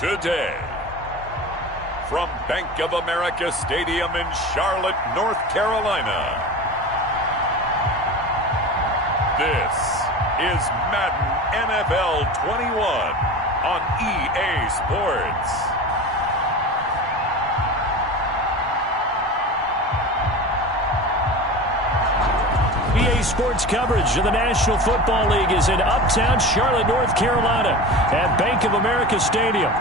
today. From Bank of America Stadium in Charlotte, North Carolina, this is Madden NFL 21 on EA Sports. EA Sports coverage of the National Football League is in uptown Charlotte, North Carolina at Bank of America Stadium.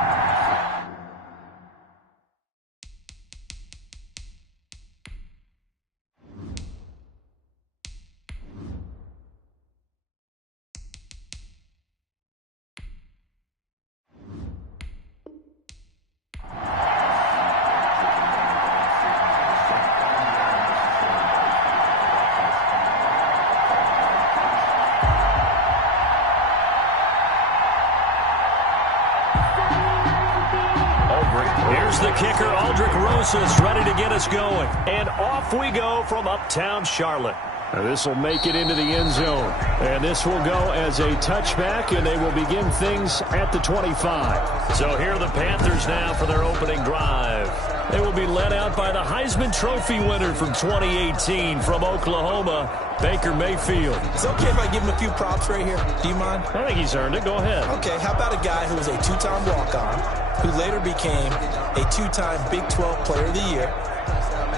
Here's the kicker, Aldrich Rosas, ready to get us going. And off we go from uptown Charlotte. This will make it into the end zone. And this will go as a touchback, and they will begin things at the 25. So here are the Panthers now for their opening drive. They will be led out by the Heisman Trophy winner from 2018 from Oklahoma, Baker Mayfield. It's okay if I give him a few props right here. Do you mind? I think he's earned it. Go ahead. Okay, how about a guy who was a two-time walk-on, who later became a two-time Big 12 Player of the Year,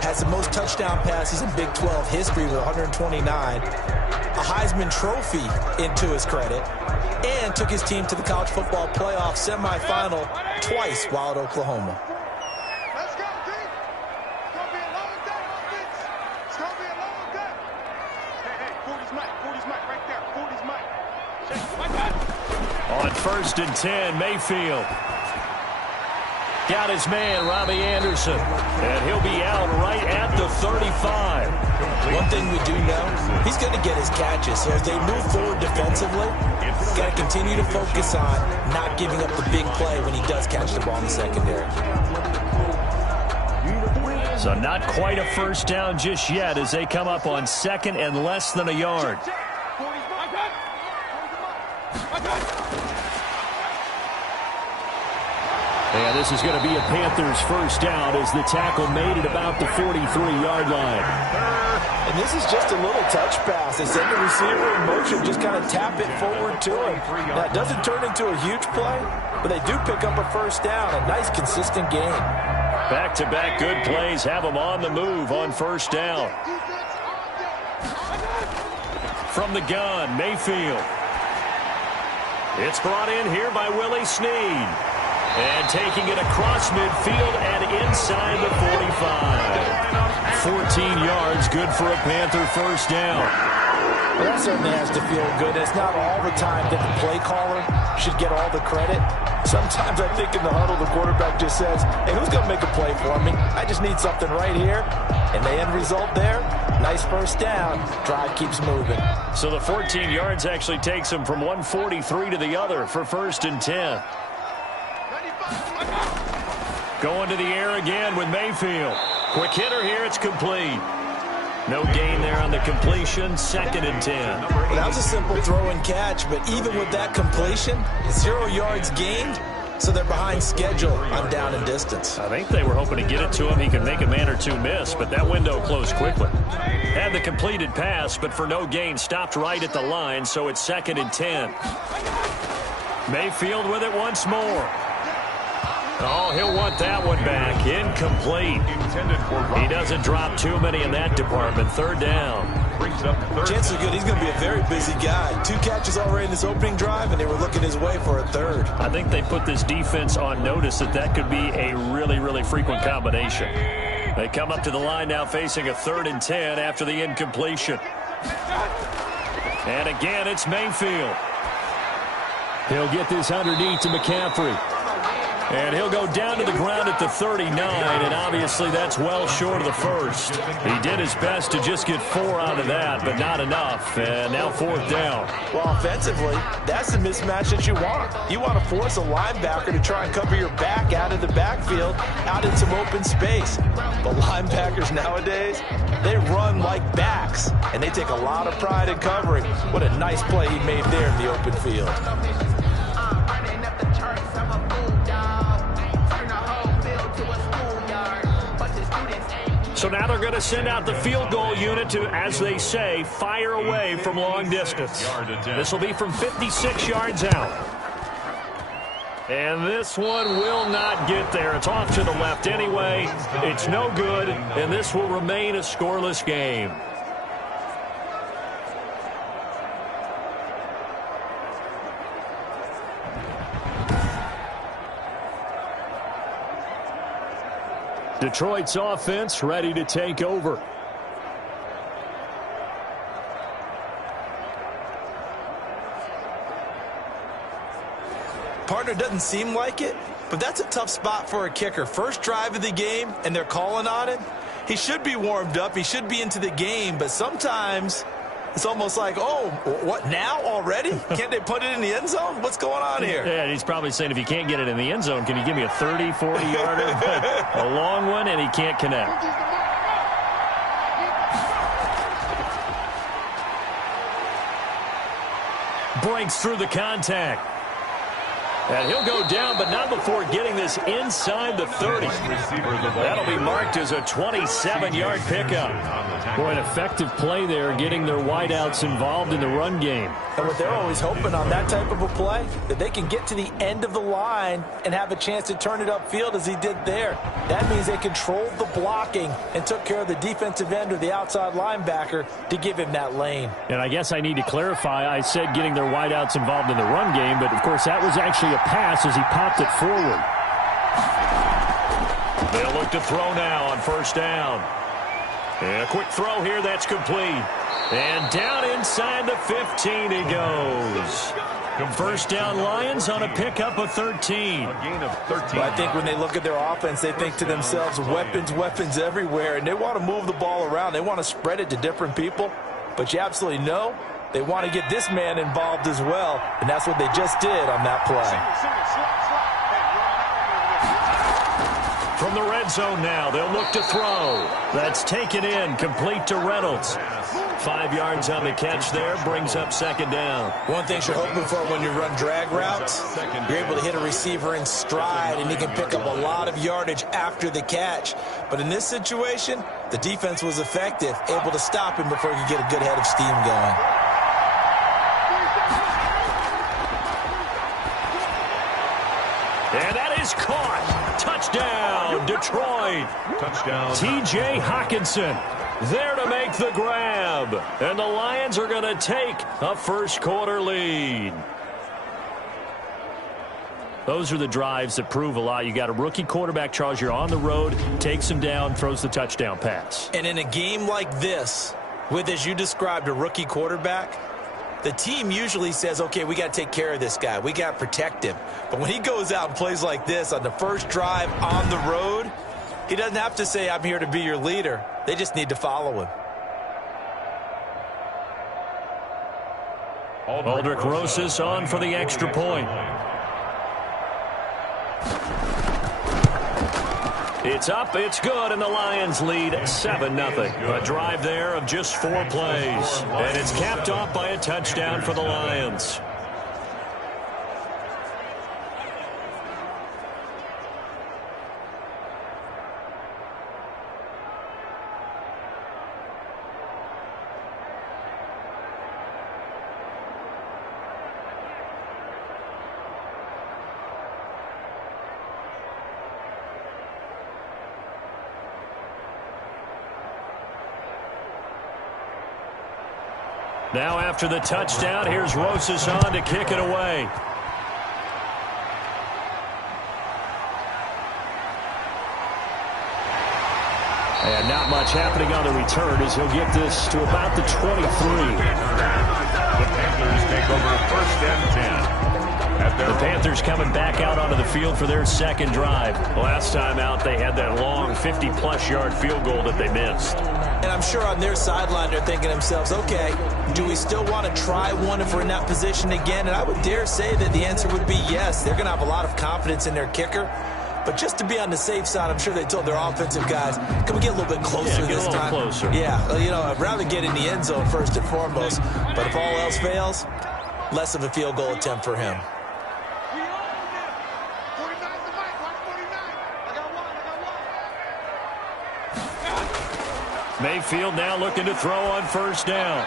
has the most touchdown passes in Big 12 history with 129, a Heisman Trophy into his credit, and took his team to the college football playoff semifinal twice while at Oklahoma. Let's go, team. It's going to be a long day, offense. It's going to be a long day. Hey, 40's Mike right there. 40's Mike. On 1st and 10, Mayfield. Got his man, Robbie Anderson. And he'll be out right at the 35. One thing we do know, he's going to get his catches. So as they move forward defensively, got to continue to focus on not giving up the big play when he does catch the ball in the secondary. So not quite a first down just yet as they come up on 2nd and less than a yard. And this is going to be a Panthers first down as the tackle made it about the 43-yard line. And this is just a little touch pass. They send the receiver in motion, just kind of tap it forward to him. Now, it doesn't turn into a huge play, but they do pick up a first down. A nice, consistent gain. Back-to-back good plays have them on the move on first down. From the gun, Mayfield. It's brought in here by Willie Snead. And taking it across midfield and inside the 45. 14 yards, good for a Panther first down. Well, that certainly has to feel good. It's not all the time that the play caller should get all the credit. Sometimes I think in the huddle the quarterback just says, hey, who's going to make a play for me? I just need something right here. And the end result there, nice first down. Drive keeps moving. So the 14 yards actually takes him from 143 to the other for 1st and 10. Going to the air again with Mayfield. Quick hitter here, it's complete. No gain there on the completion, 2nd and 10. Well, that was a simple throw and catch, but even with that completion, 0 yards gained, so they're behind schedule on down and distance. I think they were hoping to get it to him. He could make a man or two miss, but that window closed quickly. Had the completed pass, but for no gain, stopped right at the line, so it's 2nd and 10. Mayfield with it once more. Oh, he'll want that one back. Incomplete. He doesn't drop too many in that department. 3rd down. Chances are good he's going to be a very busy guy. 2 catches already in this opening drive, and they were looking his way for a 3rd. I think they put this defense on notice that could be a really, really frequent combination. They come up to the line now facing a 3rd and 10 after the incompletion. And again, it's Mayfield. He'll get this underneath to McCaffrey. And he'll go down to the ground at the 39, and obviously that's well short of the first. He did his best to just get 4 out of that, but not enough. And now 4th down. Well, offensively, that's the mismatch that you want. You want to force a linebacker to try and cover your back out of the backfield, out in some open space. But linebackers nowadays, they run like backs, and they take a lot of pride in covering. What a nice play he made there in the open field. So now they're going to send out the field goal unit to, as they say, fire away from long distance. This will be from 56 yards out. And this one will not get there. It's off to the left anyway. It's no good, and this will remain a scoreless game. Detroit's offense ready to take over. Partner, doesn't seem like it, but that's a tough spot for a kicker. First drive of the game, and they're calling on him. He should be warmed up. He should be into the game, but sometimes it's almost like, oh, what, now already? Can't they put it in the end zone? What's going on here? Yeah, he's probably saying, if you can't get it in the end zone, can you give me a 30, 40-yarder? A long one, and he can't connect. Breaks through the contact. And he'll go down, but not before getting this inside the 30. That'll be marked as a 27-yard pickup. Boy, an effective play there, getting their wideouts involved in the run game. And what they're always hoping on that type of a play, that they can get to the end of the line and have a chance to turn it upfield as he did there. That means they controlled the blocking and took care of the defensive end or the outside linebacker to give him that lane. And I guess I need to clarify, I said getting their wideouts involved in the run game, but of course that was actually a pass as he popped it forward. They'll look to throw now on first down. And a quick throw here, that's complete. And down inside the 15 he goes. First down Lions on a pickup of 13. A gain of 13. Well, I think when they look at their offense, they think to themselves, weapons, weapons everywhere, and they want to move the ball around. They want to spread it to different people. But you absolutely know they want to get this man involved as well, and that's what they just did on that play. From the red zone now, they'll look to throw. That's taken in, complete to Reynolds. 5 yards on the catch there, brings up second down. One thing you're hoping for when you run drag routes, you're able to hit a receiver in stride, and he can pick up a lot of yardage after the catch. But in this situation, the defense was effective, able to stop him before he could get a good head of steam going. And that is caught. Touchdown, Detroit. Touchdown. T.J. Hockenson there to make the grab. And the Lions are going to take a first-quarter lead. Those are the drives that prove a lot. You got a rookie quarterback, Charles. You're on the road, takes him down, throws the touchdown pass. And in a game like this, with, as you described, a rookie quarterback, the team usually says, okay, we got to take care of this guy. We got to protect him. But when he goes out and plays like this on the first drive on the road, he doesn't have to say, I'm here to be your leader. They just need to follow him. Aldrich Rosas on for the extra point. It's up, it's good, and the Lions lead 7-0. A drive there of just 4 plays. And it's capped off by a touchdown for the Lions. Now after the touchdown, here's Rosas on to kick it away. And not much happening on the return as he'll get this to about the 23. The Panthers take over first and 10. The Panthers coming back out onto the field for their second drive. Last time out, they had that long 50-plus yard field goal that they missed. And I'm sure on their sideline they're thinking to themselves, okay, do we still want to try one if we're in that position again? And I would dare say that the answer would be yes. They're going to have a lot of confidence in their kicker. But just to be on the safe side, I'm sure they told their offensive guys, can we get a little bit closer this time? Closer. Yeah, you know, I'd rather get in the end zone first and foremost. But if all else fails, less of a field goal attempt for him. Mayfield now looking to throw on first down.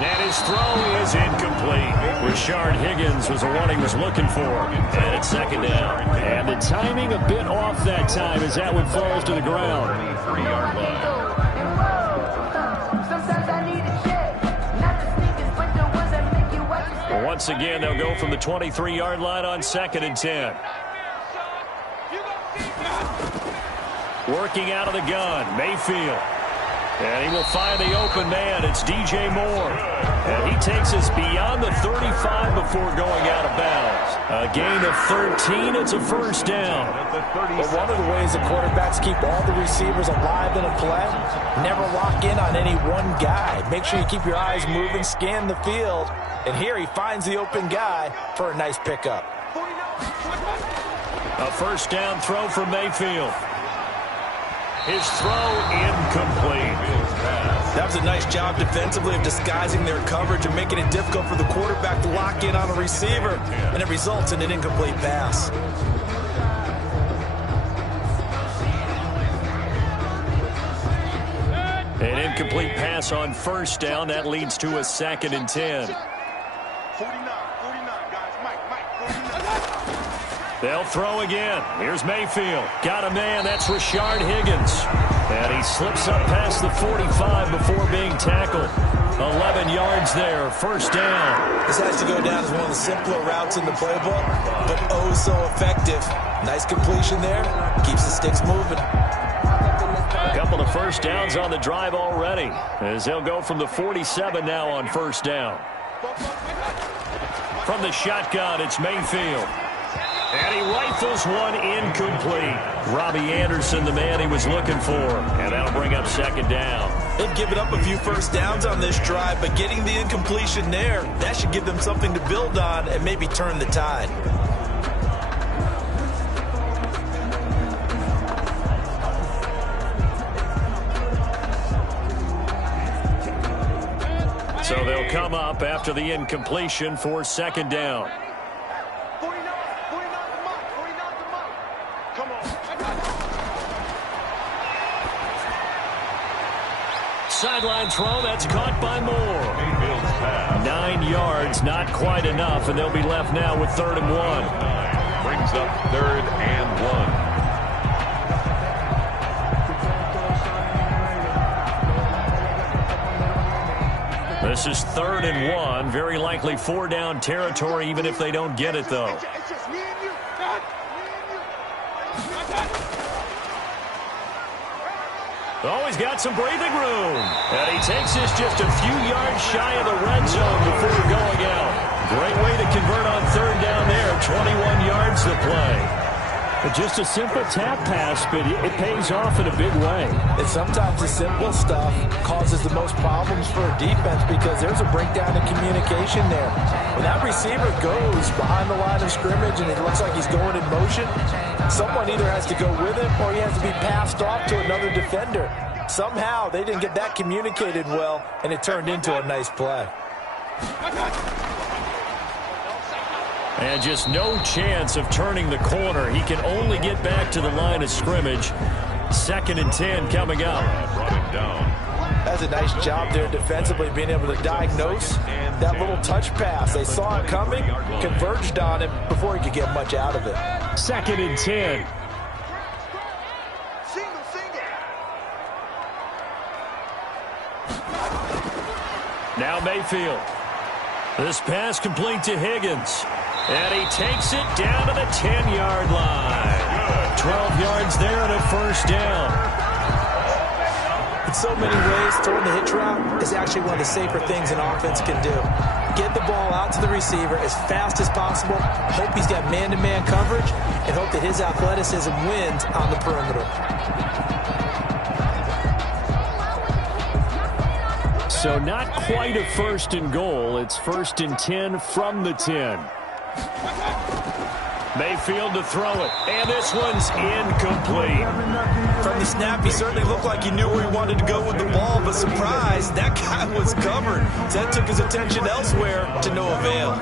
And his throw is incomplete. Rashard Higgins was the one he was looking for. And it's second down. And the timing a bit off that time as that one falls to the ground. 23-yard line. Well, once again, they'll go from the 23-yard line on 2nd and 10. Working out of the gun, Mayfield. And he will find the open man. It's DJ Moore. And he takes us beyond the 35 before going out of bounds. A gain of 13. It's a first down. Well, one of the ways the quarterbacks keep all the receivers alive in a play, never lock in on any one guy. Make sure you keep your eyes moving, scan the field. And here he finds the open guy for a nice pickup. A first down throw for Mayfield. His throw incomplete. That was a nice job defensively of disguising their coverage and making it difficult for the quarterback to lock in on a receiver, and it results in an incomplete pass. An incomplete pass on first down. That leads to a 2nd and 10. 49, guys. Mike, 49. They'll throw again. Here's Mayfield. Got a man. That's Rashard Higgins. And he slips up past the 45 before being tackled. 11 yards there. First down. This has to go down as one of the simpler routes in the playbook, but oh so effective. Nice completion there. Keeps the sticks moving. A couple of first downs on the drive already, as they'll go from the 47 now on first down. From the shotgun, it's Mayfield. And he rifles one incomplete. Robbie Anderson, the man he was looking for. And that'll bring up 2nd down. They've given up a few first downs on this drive, but getting the incompletion there, that should give them something to build on and maybe turn the tide. So they'll come up after the incompletion for 2nd down. 49 to Mike. Come on. Sideline throw, that's caught by Moore. 9 yards, not quite enough, and they'll be left now with 3rd and 1. Brings up 3rd and 1. This is 3rd and 1. Very likely 4-down territory, even if they don't get it, though. It's just me and you. Oh, he's got some breathing room. And he takes this just a few yards shy of the red zone before going out. Great way to convert on 3rd down there. 21 yards to play. Just a simple tap pass, but it pays off in a big way. And sometimes the simple stuff causes the most problems for a defense because there's a breakdown in communication there. When that receiver goes behind the line of scrimmage and it looks like he's going in motion, someone either has to go with him or he has to be passed off to another defender. Somehow they didn't get that communicated well, and it turned into a nice play. And just no chance of turning the corner. He can only get back to the line of scrimmage. 2nd and 10 coming up. Brought him down. That's a nice job there defensively, being able to diagnose that little touch pass. They saw it coming, converged on it before he could get much out of it. 2nd and 10. Single. Now Mayfield. This pass complete to Higgins. And he takes it down to the 10-yard line. 12 yards there and a first down. In so many ways, throwing the hitch route is actually one of the safer things an offense can do. Get the ball out to the receiver as fast as possible, hope he's got man-to-man coverage, and hope that his athleticism wins on the perimeter. So not quite a 1st and goal. It's 1st and 10 from the 10. Mayfield to throw it, and this one's incomplete. From the snap, he certainly looked like he knew where he wanted to go with the ball, but surprise, that guy was covered. So that took his attention elsewhere to no avail.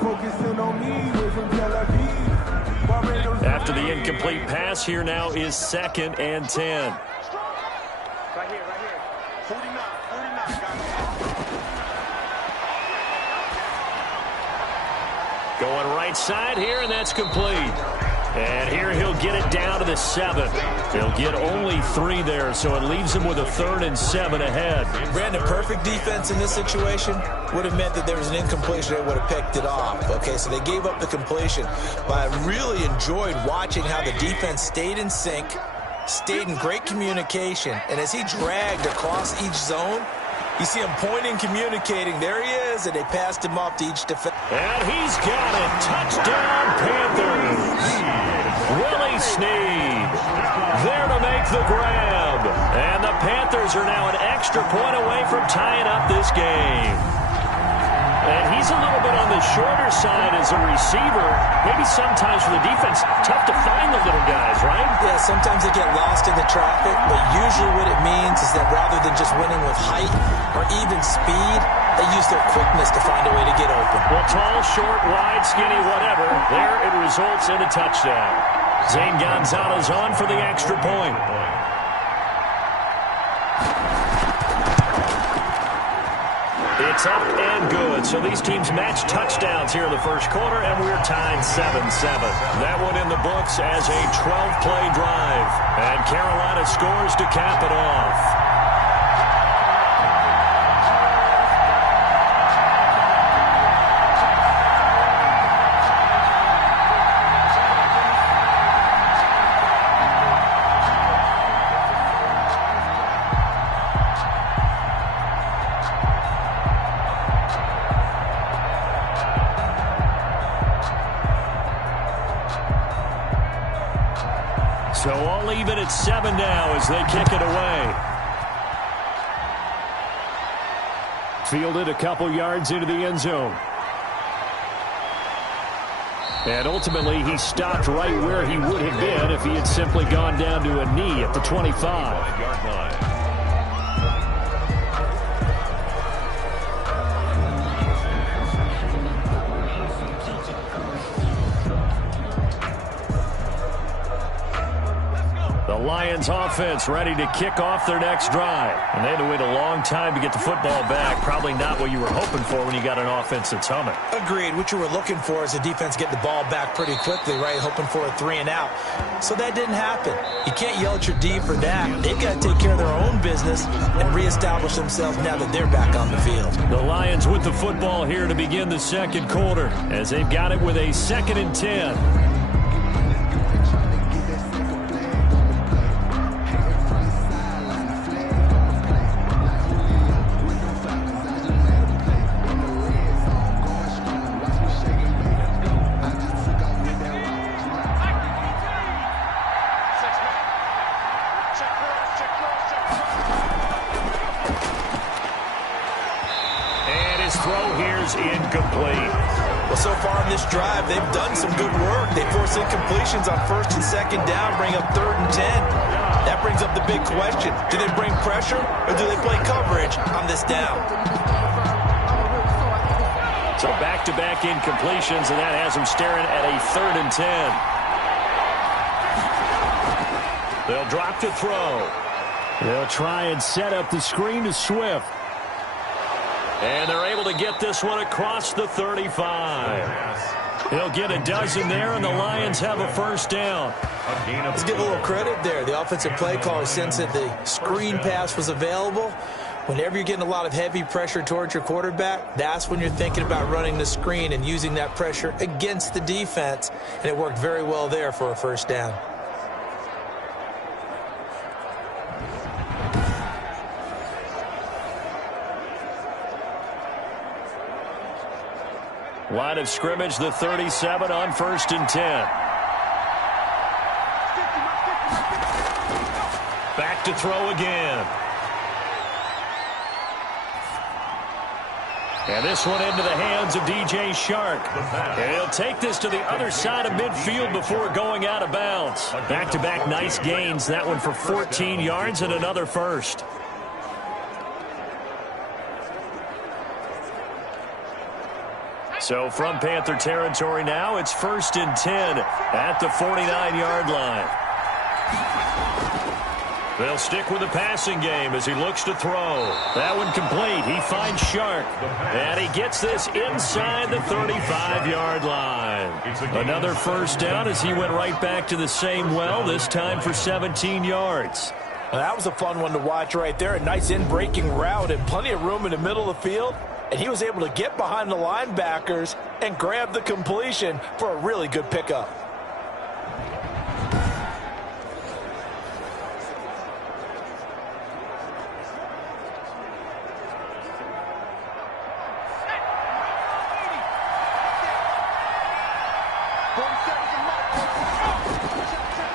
Focusing on me, from Tel Aviv. Barbados After the incomplete pass, here now is 2nd and 10. Right here. 49, got it. Going right side here, and that's complete. And here he'll get it down to the 7. He'll get only 3 there, so it leaves him with a 3rd and 7 ahead. Brandon, perfect defense in this situation would have meant that there was an incompletion. They would have picked it off. Okay, so they gave up the completion. But I really enjoyed watching how the defense stayed in sync, stayed in great communication, and as he dragged across each zone, you see him pointing, communicating. There he is, and they passed him off to each defense. And he's got it. Touchdown, Panthers. Willie Snead there to make the grab. And the Panthers are now an extra point away from tying up this game. And he's a little bit on the shorter side as a receiver. Maybe sometimes for the defense, tough to find the little guys, right? Yeah, sometimes they get lost in the traffic, but usually what it means is that rather than just winning with height or even speed, they use their quickness to find a way to get open. Well, tall, short, wide, skinny, whatever, there it results in a touchdown. Zane Gonzalez on for the extra point. It's up and good. So these teams match touchdowns here in the first quarter, and we're tied 7-7. That one in the books as a 12-play drive. And Carolina scores to cap it off. So all even at 7 now as they kick it away. Fielded a couple yards into the end zone. And ultimately he stopped right where he would have been if he had simply gone down to a knee at the 25-yard line. Lions offense ready to kick off their next drive. And they had to wait a long time to get the football back. Probably not what you were hoping for when you got an offense that's humming. Agreed. What you were looking for is the defense getting the ball back pretty quickly, right? Hoping for a 3 and out. So that didn't happen. You can't yell at your D for that. They've got to take care of their own business and reestablish themselves now that they're back on the field. The Lions with the football here to begin the second quarter as they've got it with a 2nd and 10. So far in this drive, they've done some good work. They force incompletions on 1st and 2nd down, bring up 3rd and 10. That brings up the big question. Do they bring pressure or do they play coverage on this down? So back-to-back incompletions, and that has them staring at a 3rd and 10. They'll drop to throw. They'll try and set up the screen to Swift. And they're able to get this one across the 35. He'll get a dozen there, and the Lions have a first down. Let's give a little credit there. The offensive play caller sensed that the screen pass was available. Whenever you're getting a lot of heavy pressure towards your quarterback, that's when you're thinking about running the screen and using that pressure against the defense. And it worked very well there for a first down. Line of scrimmage, the 37 on 1st and 10. Back to throw again. And this one into the hands of DJ Chark. And he'll take this to the other side of midfield before going out of bounds. Back-to-back nice gains. That one for 14 yards and another first. So from Panther territory now, it's 1st and 10 at the 49-yard line. They'll stick with the passing game as he looks to throw. That one complete. He finds Shark. And he gets this inside the 35-yard line. Another first down as he went right back to the same well, this time for 17 yards. Well, that was a fun one to watch right there. A nice in-breaking route and plenty of room in the middle of the field. And he was able to get behind the linebackers and grab the completion for a really good pickup.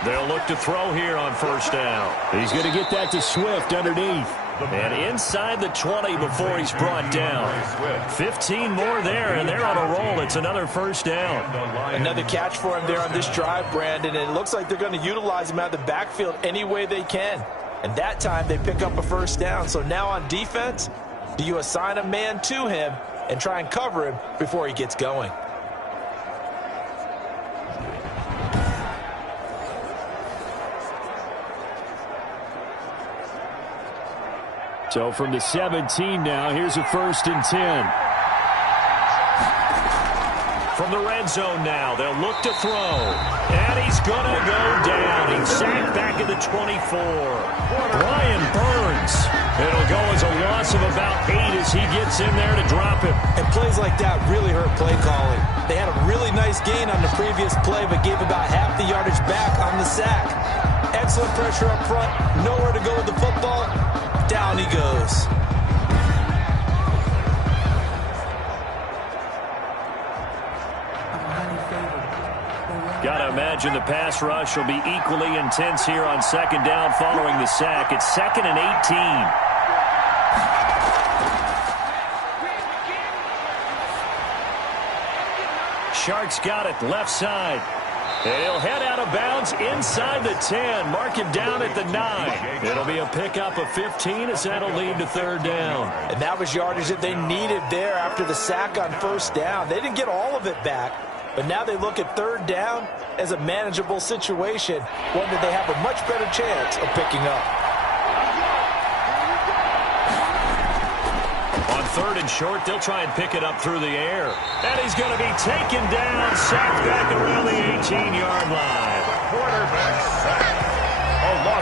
They'll look to throw here on first down. He's going to get that to Swift underneath. And inside the 20 before he's brought down. 15 more there, and they're on a roll. It's another first down. Another catch for him there on this drive, Brandon. And it looks like they're going to utilize him out of the backfield any way they can. And that time they pick up a first down. So now on defense, do you assign a man to him and try and cover him before he gets going? So from the 17 now, here's a 1st and 10. From the red zone now, they'll look to throw. And he's going to go down. He's sacked back at the 24. Brian Burns. It'll go as a loss of about 8 as he gets in there to drop him. And plays like that really hurt play calling. They had a really nice gain on the previous play, but gave about half the yardage back on the sack. Excellent pressure up front. Nowhere to go with the football. Down he goes. Got to imagine the pass rush will be equally intense here on second down following the sack. It's 2nd and 18. Shark's got it left side. He'll head out of bounds inside the 10. Mark him down at the 9. It'll be a pickup of 15 as that'll lead to third down. And that was yardage that they needed there after the sack on first down. They didn't get all of it back, but now they look at third down as a manageable situation, one that they have a much better chance of picking up. On 3rd and short, they'll try and pick it up through the air. And he's going to be taken down, sacked back around the 18-yard line. Quarterback sack.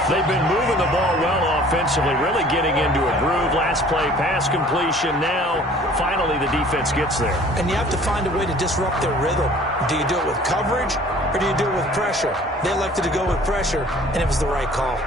They've been moving the ball well offensively, really getting into a groove. Last play, pass completion. Now, finally, the defense gets there. And you have to find a way to disrupt their rhythm. Do you do it with coverage, or do you do it with pressure? They elected to go with pressure, and it was the right call.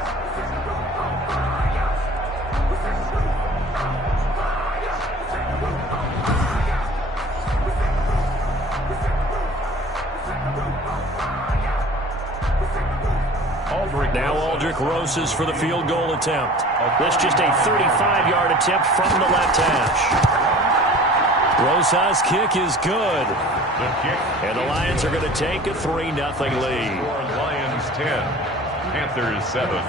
Now Aldrich Rosas for the field goal attempt. This just a 35-yard attempt from the left hash. Rosas' kick is good. And the Lions are going to take a 3-0 lead. Lions 10, Panthers 7.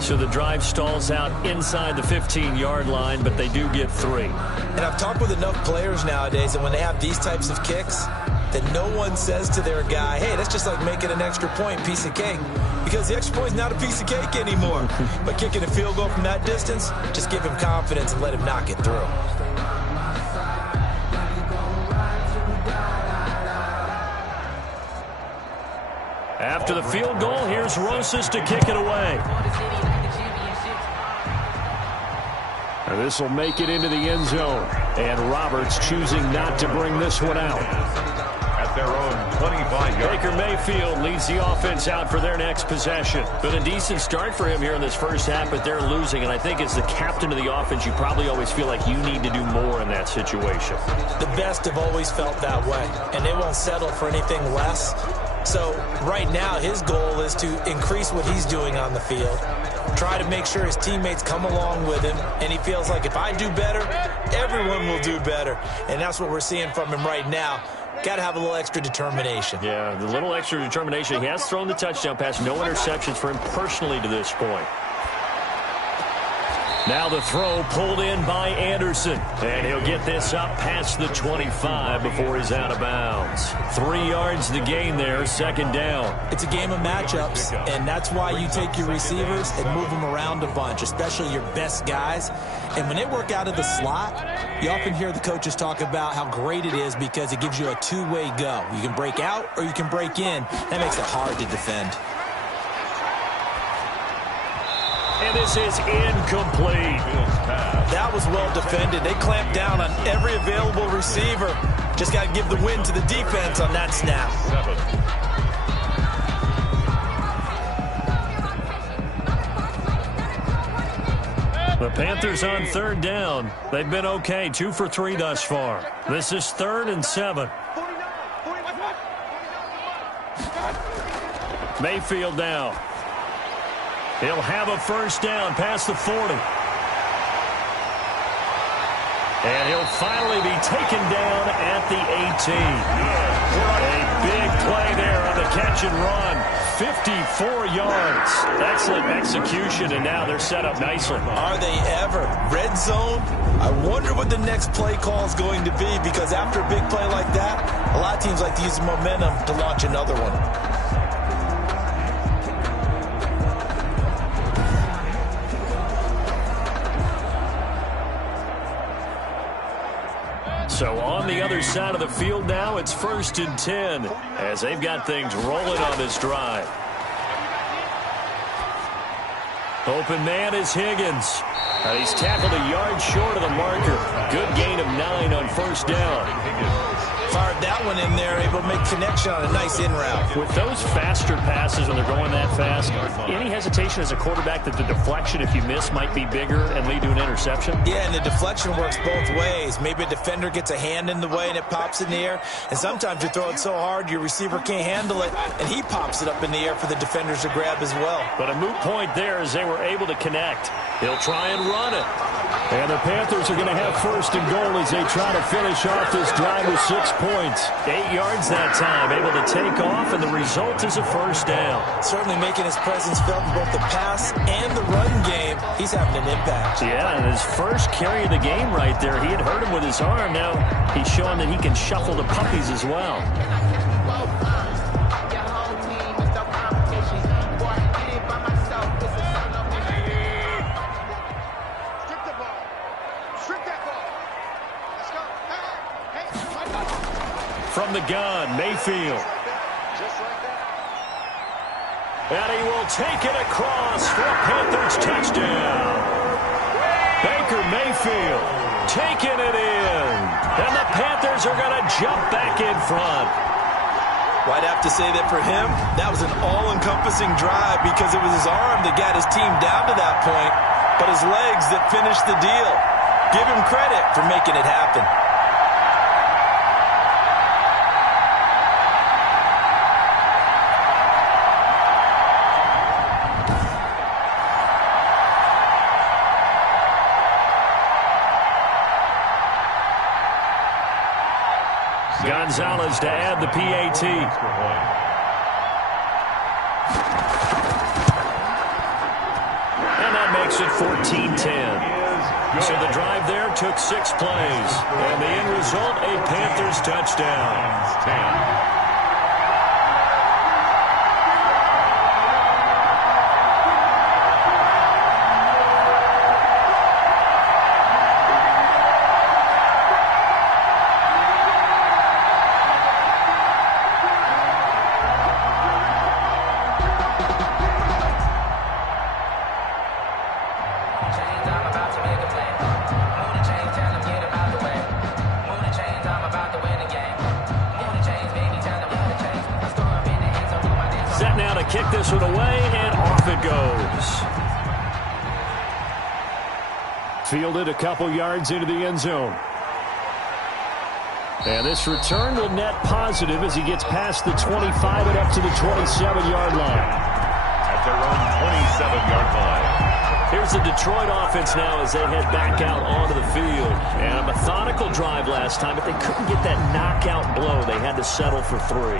So the drive stalls out inside the 15-yard line, but they do get 3. And I've talked with enough players nowadays, and when they have these types of kicks, that no one says to their guy, hey, that's just like making an extra point, piece of cake. Because the extra point is not a piece of cake anymore. But kicking a field goal from that distance, just give him confidence and let him knock it through. After the field goal, here's Rosas to kick it away. And this will make it into the end zone. And Roberts choosing not to bring this one out. At their own 25-yard. Baker Mayfield leads the offense out for their next possession. Been a decent start for him here in this first half, but they're losing. And I think as the captain of the offense, you probably always feel like you need to do more in that situation. The best have always felt that way, and they won't settle for anything less. So right now his goal is to increase what he's doing on the field, try to make sure his teammates come along with him, and he feels like if I do better, everyone will do better. And that's what we're seeing from him right now. Got to have a little extra determination. Yeah, the little extra determination. He has thrown the touchdown pass. No interceptions for him personally to this point. Now the throw pulled in by Anderson. And he'll get this up past the 25 before he's out of bounds. 3 yards to gain there, second down. It's a game of matchups, and that's why you take your receivers and move them around a bunch, especially your best guys. And when they work out of the slot, you often hear the coaches talk about how great it is because it gives you a two-way go. You can break out or you can break in. That makes it hard to defend. And this is incomplete. That was well defended. They clamped down on every available receiver. Just got to give the win to the defense on that snap. The Panthers on third down. They've been okay, 2 for 3 thus far. This is 3rd and 7. Mayfield now. He'll have a first down past the 40. And he'll finally be taken down at the 18. A big play there on the catch and run. 54 yards. Excellent execution, and now they're set up nicely. Are they ever? Red zone? I wonder what the next play call is going to be, because after a big play like that, a lot of teams like to use the momentum to launch another one. So on the other side of the field now, it's 1st and 10 as they've got things rolling on this drive. Open man is Higgins. He's tackled a yard short of the marker. Good gain of 9 on first down. Fired that one in there, able to make connection on a nice in route. With those faster passes when they're going that fast, any hesitation as a quarterback that the deflection, if you miss, might be bigger and lead to an interception? Yeah, and the deflection works both ways. Maybe a defender gets a hand in the way and it pops in the air. And sometimes you throw it so hard your receiver can't handle it, and he pops it up in the air for the defenders to grab as well. But a moot point there as they were able to connect. He'll try and run it. And the Panthers are going to have 1st and goal as they try to finish off this drive with 6 points. 8 yards that time, able to take off, and the result is a first down. Certainly making his presence felt in both the pass and the run game. He's having an impact. Yeah, and his first carry of the game right there, he had hurt him with his arm. Now he's showing that he can shuffle the puppies as well. From the gun, Mayfield. And he will take it across for a Panthers touchdown. Baker Mayfield taking it in. And the Panthers are going to jump back in front. Well, I'd have to say that for him, that was an all-encompassing drive because it was his arm that got his team down to that point, but his legs that finished the deal. Give him credit for making it happen. Gonzalez to add the PAT. And that makes it 14-10. So the drive there took 6 plays. And the end result, a Panthers touchdown. Kick this one away, and off it goes. Fielded a couple yards into the end zone. And this return will net positive as he gets past the 25 and up to the 27-yard line. At their own 27-yard line. Here's the Detroit offense now as they head back out onto the field. And a methodical drive last time, but they couldn't get that knockout blow. They had to settle for 3.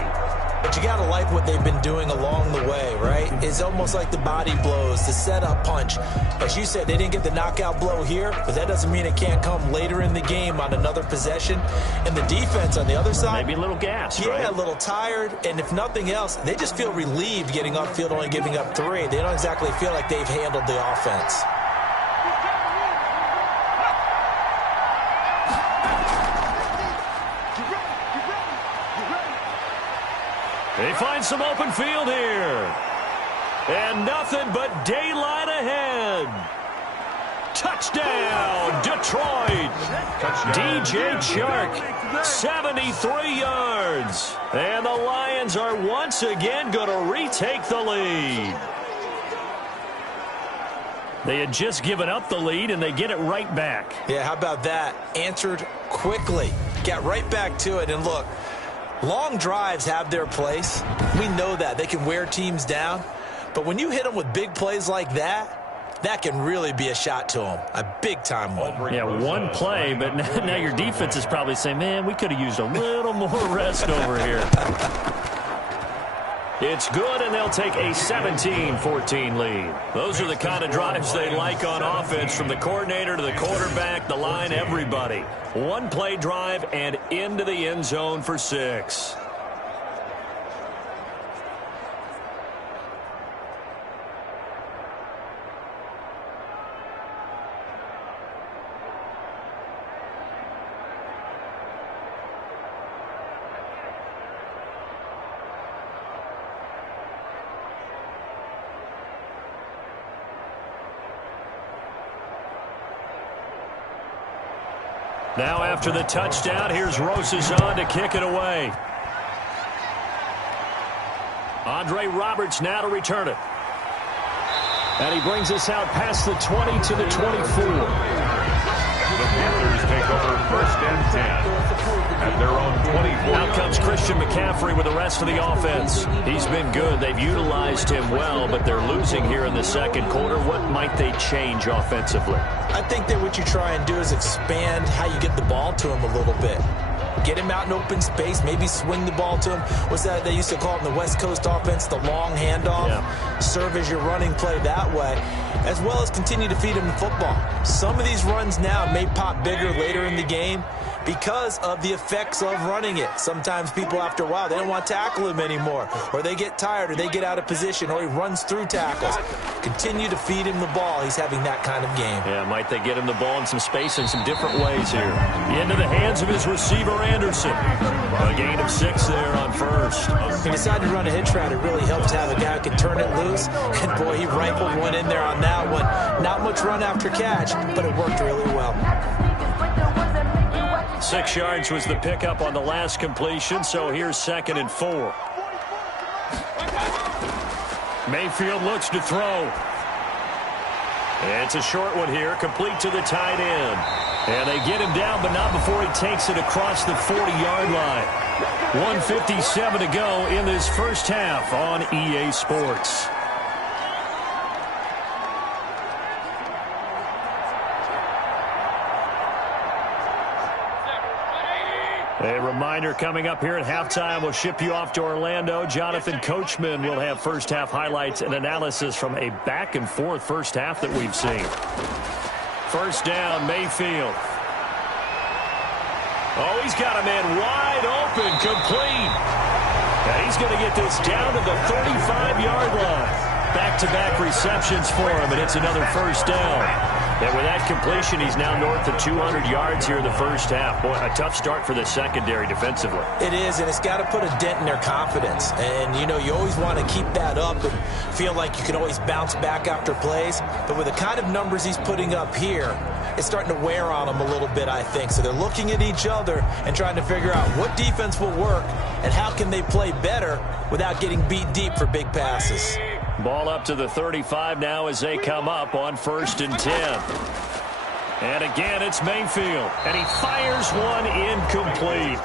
But you got to like what they've been doing along the way, right? It's almost like the body blows, the setup punch. As you said, they didn't get the knockout blow here, but that doesn't mean it can't come later in the game on another possession. And the defense on the other side, maybe a little gas, yeah, right? A little tired. And if nothing else, they just feel relieved getting upfield, only giving up 3. They don't exactly feel like they've handled the offense. They find some open field here. And nothing but daylight ahead. Touchdown, Detroit. DJ Chark, 73 yards. And the Lions are once again going to retake the lead. They had just given up the lead, and they get it right back. Yeah, how about that? Answered quickly. Got right back to it, and look, long drives have their place. We know that. They can wear teams down. But when you hit them with big plays like that, that can really be a shot to them. A big-time one. Yeah, one play, but now your defense is probably saying, man, we could have used a little more rest over here. It's good, and they'll take a 17-14 lead. Those are the kind of drives they like on offense, from the coordinator to the quarterback, the line, everybody. One-play drive and into the end zone for 6. Now after the touchdown, here's Rosas on to kick it away. Andre Roberts now to return it. And he brings us out past the 20 to the 24. The Panthers take over 1st and 10 at their own 24. Out comes Christian McCaffrey with the rest of the offense. He's been good. They've utilized him well, but they're losing here in the second quarter. What might they change offensively? I think that what you try and do is expand how you get the ball to him a little bit. Get him out in open space, maybe swing the ball to him. What's that they used to call it in the West Coast offense, the long handoff? Yeah. Serve as your running play that way, as well as continue to feed him the football. Some of these runs now may pop bigger later in the game because of the effects of running it. Sometimes people, after a while, they don't want to tackle him anymore, or they get tired, or they get out of position, or he runs through tackles. Continue to feed him the ball. He's having that kind of game. Yeah, might they get him the ball in some space in some different ways here. Into the hands of his receiver, Anderson. A gain of 6 there on first. He decided to run a hitch route. It really helps to have a guy who can turn it loose. And, boy, he rifled one in there on that one. Not much run after catch, but it worked really well. 6 yards was the pickup on the last completion, so here's 2nd and 4. Mayfield looks to throw. It's a short one here, complete to the tight end. And they get him down, but not before he takes it across the 40-yard line. 1:57 to go in this first half on EA Sports. A reminder, coming up here at halftime, we'll ship you off to Orlando. Jonathan Coachman will have first-half highlights and analysis from a back-and-forth first half that we've seen. First down, Mayfield. Oh, he's got a man wide open, complete. And he's going to get this down to the 35-yard line. Back-to-back receptions for him, and it's another first down. And with that completion, he's now north of 200 yards here in the first half. Boy, a tough start for the secondary defensively. It is, and it's got to put a dent in their confidence. And, you know, you always want to keep that up and feel like you can always bounce back after plays. But with the kind of numbers he's putting up here, it's starting to wear on them a little bit, I think. So they're looking at each other and trying to figure out what defense will work and how can they play better without getting beat deep for big passes. Ball up to the 35 now as they come up on 1st and 10. And again, it's Mayfield. And he fires one incomplete.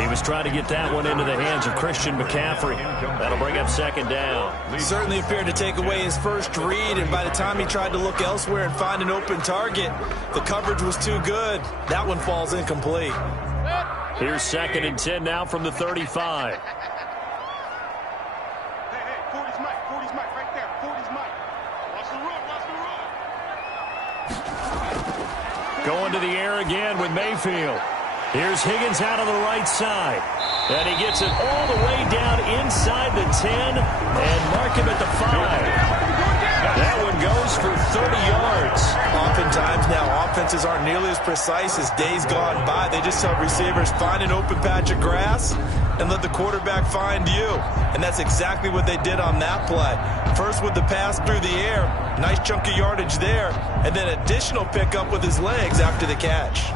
He was trying to get that one into the hands of Christian McCaffrey. That'll bring up 2nd down. Certainly appeared to take away his first read, and by the time he tried to look elsewhere and find an open target, the coverage was too good. That one falls incomplete. Here's 2nd and 10 now from the 35. 40's Mike right there. 40's Mike. Watch the run. Watch the run. Going to the air again with Mayfield. Here's Higgins out on the right side. And he gets it all the way down inside the 10 and mark him at the 5. That one goes for 30 yards. Oftentimes now, offenses aren't nearly as precise as days gone by. They just tell receivers, find an open patch of grass and let the quarterback find you. And that's exactly what they did on that play. First with the pass through the air, nice chunk of yardage there, and then additional pickup with his legs after the catch.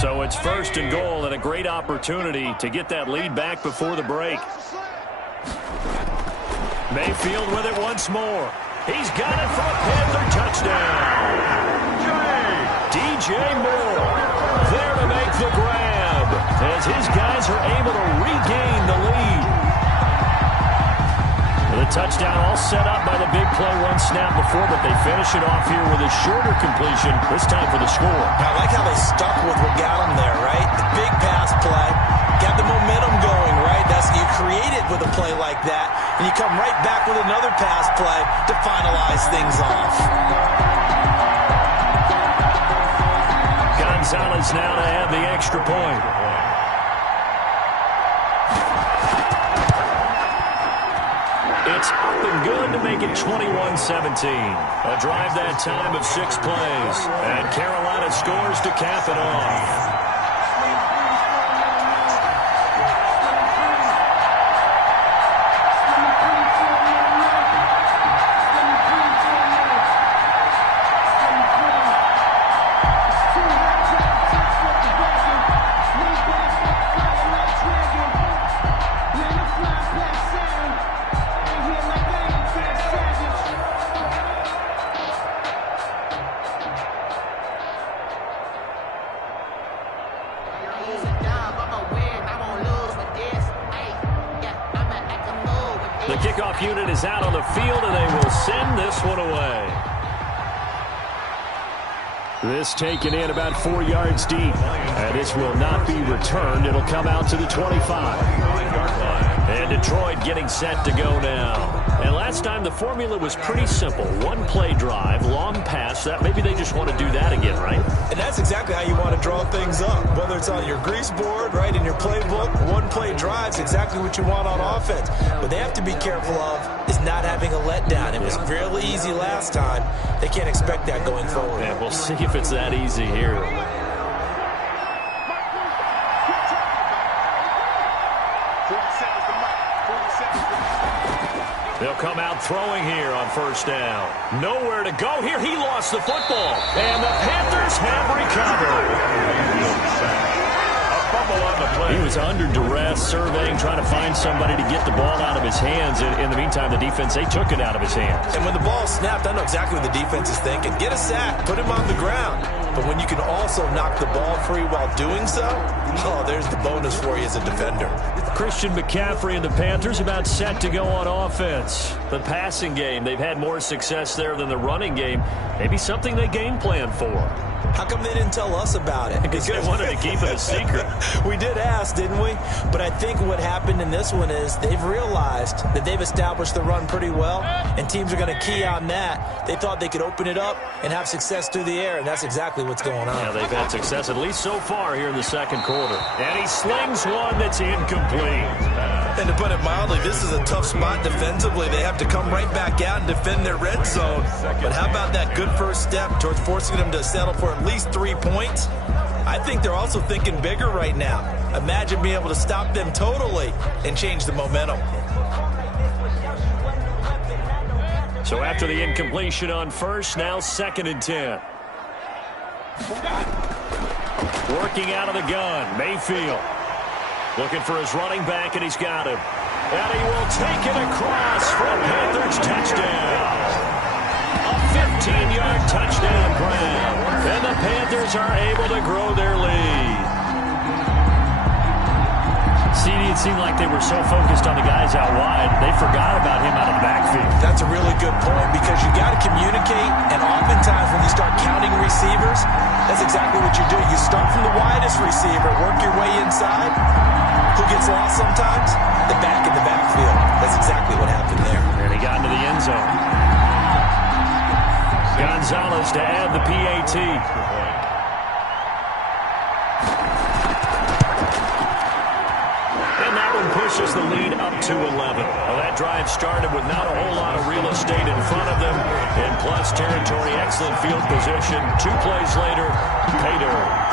So it's 1st and goal and a great opportunity to get that lead back before the break. Mayfield with it once more. He's got it for a Panther touchdown. DJ Moore there to make the grab as his guys are able to regain the lead. The touchdown all set up by the big play one snap before, but they finish it off here with a shorter completion, this time for the score. I like how they stuck with what got them there, right? The big pass play, got the momentum going, right? You create it with a play like that, and you come right back with another pass play to finalize things off. Gonzalez now to have the extra point. It's up and good to make it 21-17. A drive that time of 6 plays. And Carolina scores to cap it off. The kickoff unit is out on the field, and they will send this one away. This taken in about 4 yards deep. And this will not be returned. It'll come out to the 25. And Detroit getting set to go now. And last time the formula was pretty simple. One play drive, long pass. That maybe they just want to do that again, right? And that's exactly how you want to draw things up. Whether it's on your grease board, right, in your playbook, one play drive's exactly what you want on offense. What they have to be careful of is not having a letdown. It was really easy last time. They can't expect that going forward. And we'll see if it's that easy here. They'll come out throwing here on 1st down. Nowhere to go here. He lost the football. And the Panthers have recovered. He was under duress, surveying, trying to find somebody to get the ball out of his hands. In the meantime, the defense, they took it out of his hands. And when the ball snapped, I know exactly what the defense is thinking. Get a sack, put him on the ground. But when you can also knock the ball free while doing so, oh, there's the bonus for you as a defender. Christian McCaffrey and the Panthers about set to go on offense. The passing game, they've had more success there than the running game. Maybe something they game plan for. How come they didn't tell us about it? Because they wanted to keep it a secret. We did ask, didn't we? But I think what happened in this one is they've realized that they've established the run pretty well, and teams are going to key on that. They thought they could open it up and have success through the air, and that's exactly what's going on. Yeah, they've had success at least so far here in the 2nd quarter. And he slings one that's incomplete. And to put it mildly, this is a tough spot defensively. They have to come right back out and defend their red zone. But how about that good first step towards forcing them to settle for at least 3 points? I think they're also thinking bigger right now. Imagine being able to stop them totally and change the momentum. So after the incompletion on 1st, now 2nd and 10. Working out of the gun, Mayfield. Looking for his running back, and he's got him. And he will take it across for a Panthers touchdown. A 15-yard touchdown grab. And the Panthers are able to grow their lead. CD, it seemed like they were so focused on the guys out wide, they forgot about him out of the backfield. That's a really good point because you got to communicate, and oftentimes when you start counting receivers, that's exactly what you do. You start from the widest receiver, work your way inside, gets lost sometimes? The back in the backfield. That's exactly what happened there. And he got into the end zone. Gonzalez to add the PAT. And that one pushes the lead up to 11. Well, that drive started with not a whole lot of real estate in front of them. In plus territory, excellent field position. 2 plays later, pay dirt.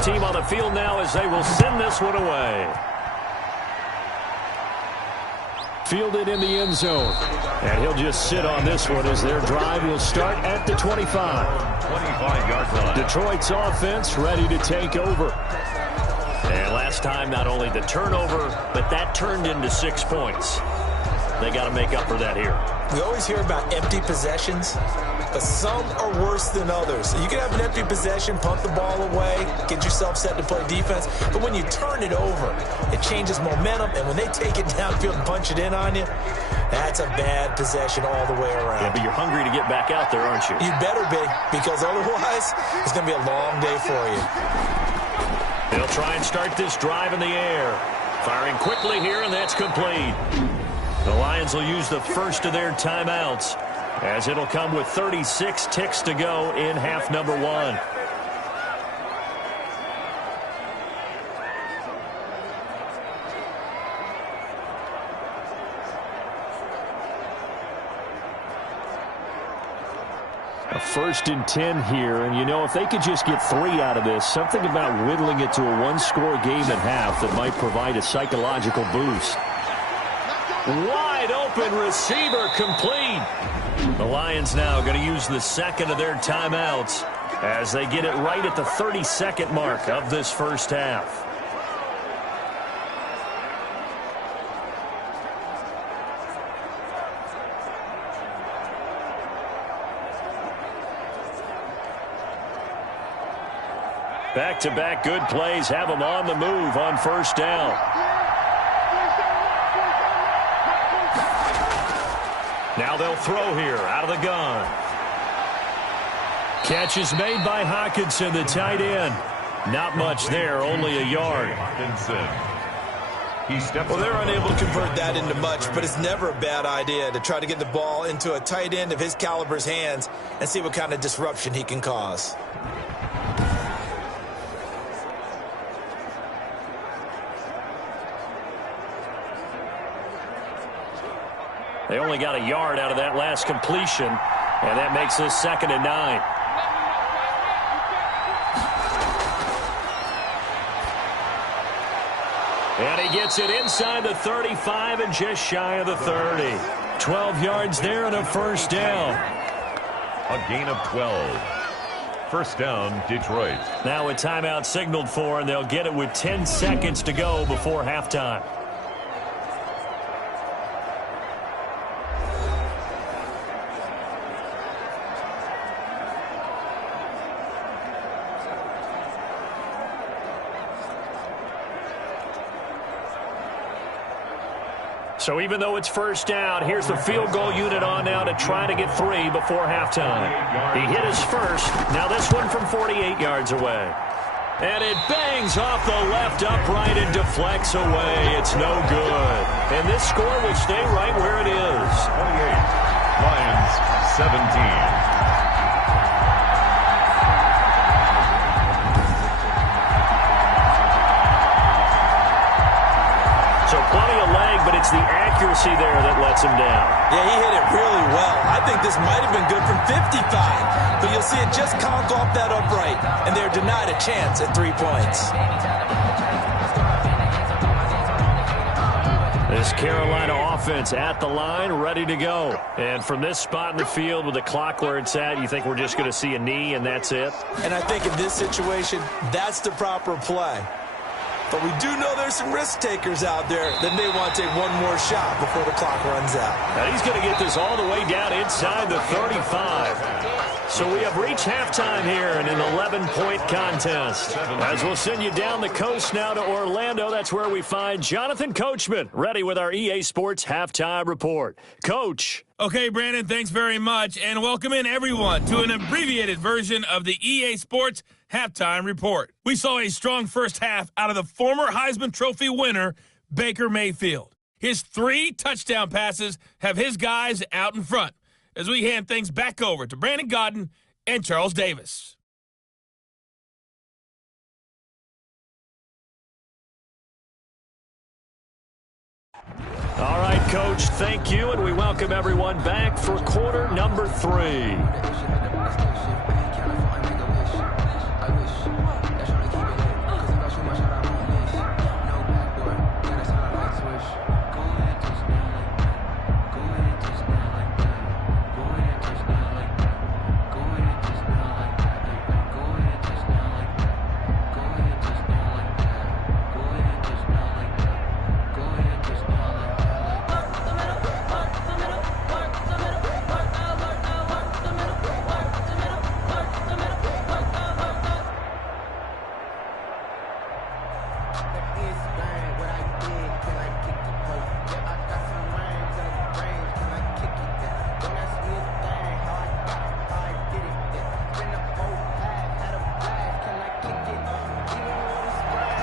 Team on the field now as they will send this one away. Fielded in the end zone. And he'll just sit on this one as their drive will start at the 25. 25-yard line. Detroit's offense ready to take over. And last time, not only the turnover, but that turned into 6 points. They got to make up for that here. We always hear about empty possessions, but some are worse than others. You can have an empty possession, punt the ball away, get yourself set to play defense, but when you turn it over, it changes momentum, and when they take it downfield and punch it in on you, that's a bad possession all the way around. Yeah, but you're hungry to get back out there, aren't you? You better be, because otherwise, it's going to be a long day for you. They'll try and start this drive in the air. Firing quickly here, and that's complete. The Lions will use the first of their timeouts, as it'll come with 36 ticks to go in half number 1. A 1st and 10 here, and you know, if they could just get 3 out of this, something about whittling it to a 1-score game at half that might provide a psychological boost. Wide open receiver complete. The Lions now going to use the second of their timeouts as they get it right at the 30-second mark of this first half. Back-to-back good plays have them on the move on first down. Now they'll throw here out of the gun. Catch is made by Hockenson, the tight end. Not much there, only a yard. Well, they're unable to convert that into much, but it's never a bad idea to try to get the ball into a tight end of his caliber's hands and see what kind of disruption he can cause. They only got a yard out of that last completion, and that makes this 2nd and 9. And he gets it inside the 35 and just shy of the 30. 12 yards there and a first down. A gain of 12. First down, Detroit. Now a timeout signaled for, and they'll get it with 10 seconds to go before halftime. So even though it's first down, here's the field goal unit on now to try to get 3 before halftime. He hit his first. Now this one from 48 yards away. And it bangs off the left upright and deflects away. It's no good. And this score will stay right where it is. 28. Lions 17. So plenty of leg, but it's the accuracy there that lets him down. Yeah, he hit it really well. I think this might have been good from 55. But you'll see it just conk off that upright, and they're denied a chance at 3 points. This Carolina offense at the line, ready to go. And from this spot in the field with the clock where it's at, you think we're just going to see a knee and that's it? And I think in this situation, that's the proper play. But we do know there's some risk takers out there that may want to take one more shot before the clock runs out. Now he's going to get this all the way down inside the 35. So we have reached halftime here in an 11-point contest. As we'll send you down the coast now to Orlando, that's where we find Jonathan Coachman, ready with our EA Sports Halftime Report. Coach. Okay, Brandon, thanks very much, and welcome in everyone to an abbreviated version of the EA Sports Halftime Report. We saw a strong first half out of the former Heisman Trophy winner, Baker Mayfield. His 3 touchdown passes have his guys out in front as we hand things back over to Brandon Godden and Charles Davis. All right, Coach, thank you, and we welcome everyone back for quarter number 3.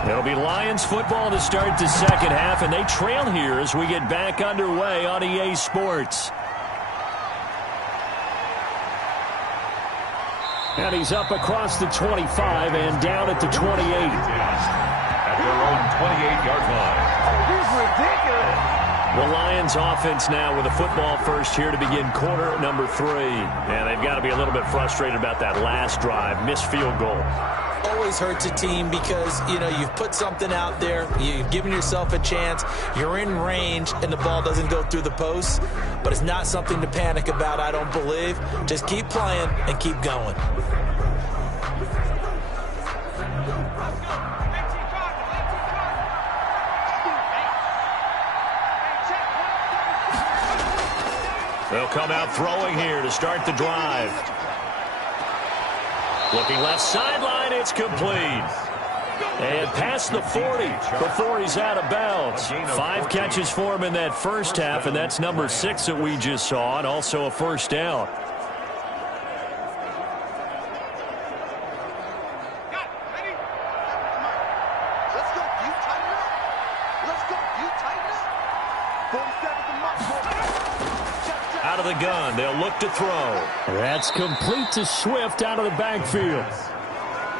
It'll be Lions football to start the second half, and they trail here as we get back underway on EA Sports. And he's up across the 25 and down at the 28. At their own 28-yard line. Oh, this is ridiculous. The Lions offense now with a football first here to begin quarter number 3. And they've got to be a little bit frustrated about that last drive, missed field goal. Always hurts a team because, you know, you've put something out there, you've given yourself a chance, you're in range, and the ball doesn't go through the posts. But it's not something to panic about, I don't believe. Just keep playing and keep going. They'll come out throwing here to start the drive. Looking left sideline, it's complete. And past the 40 before he's out of bounds. 5 catches for him in that first half, and that's number 6 that we just saw, and also a first down. Out of the gun, they'll look to throw. That's complete to Swift out of the backfield.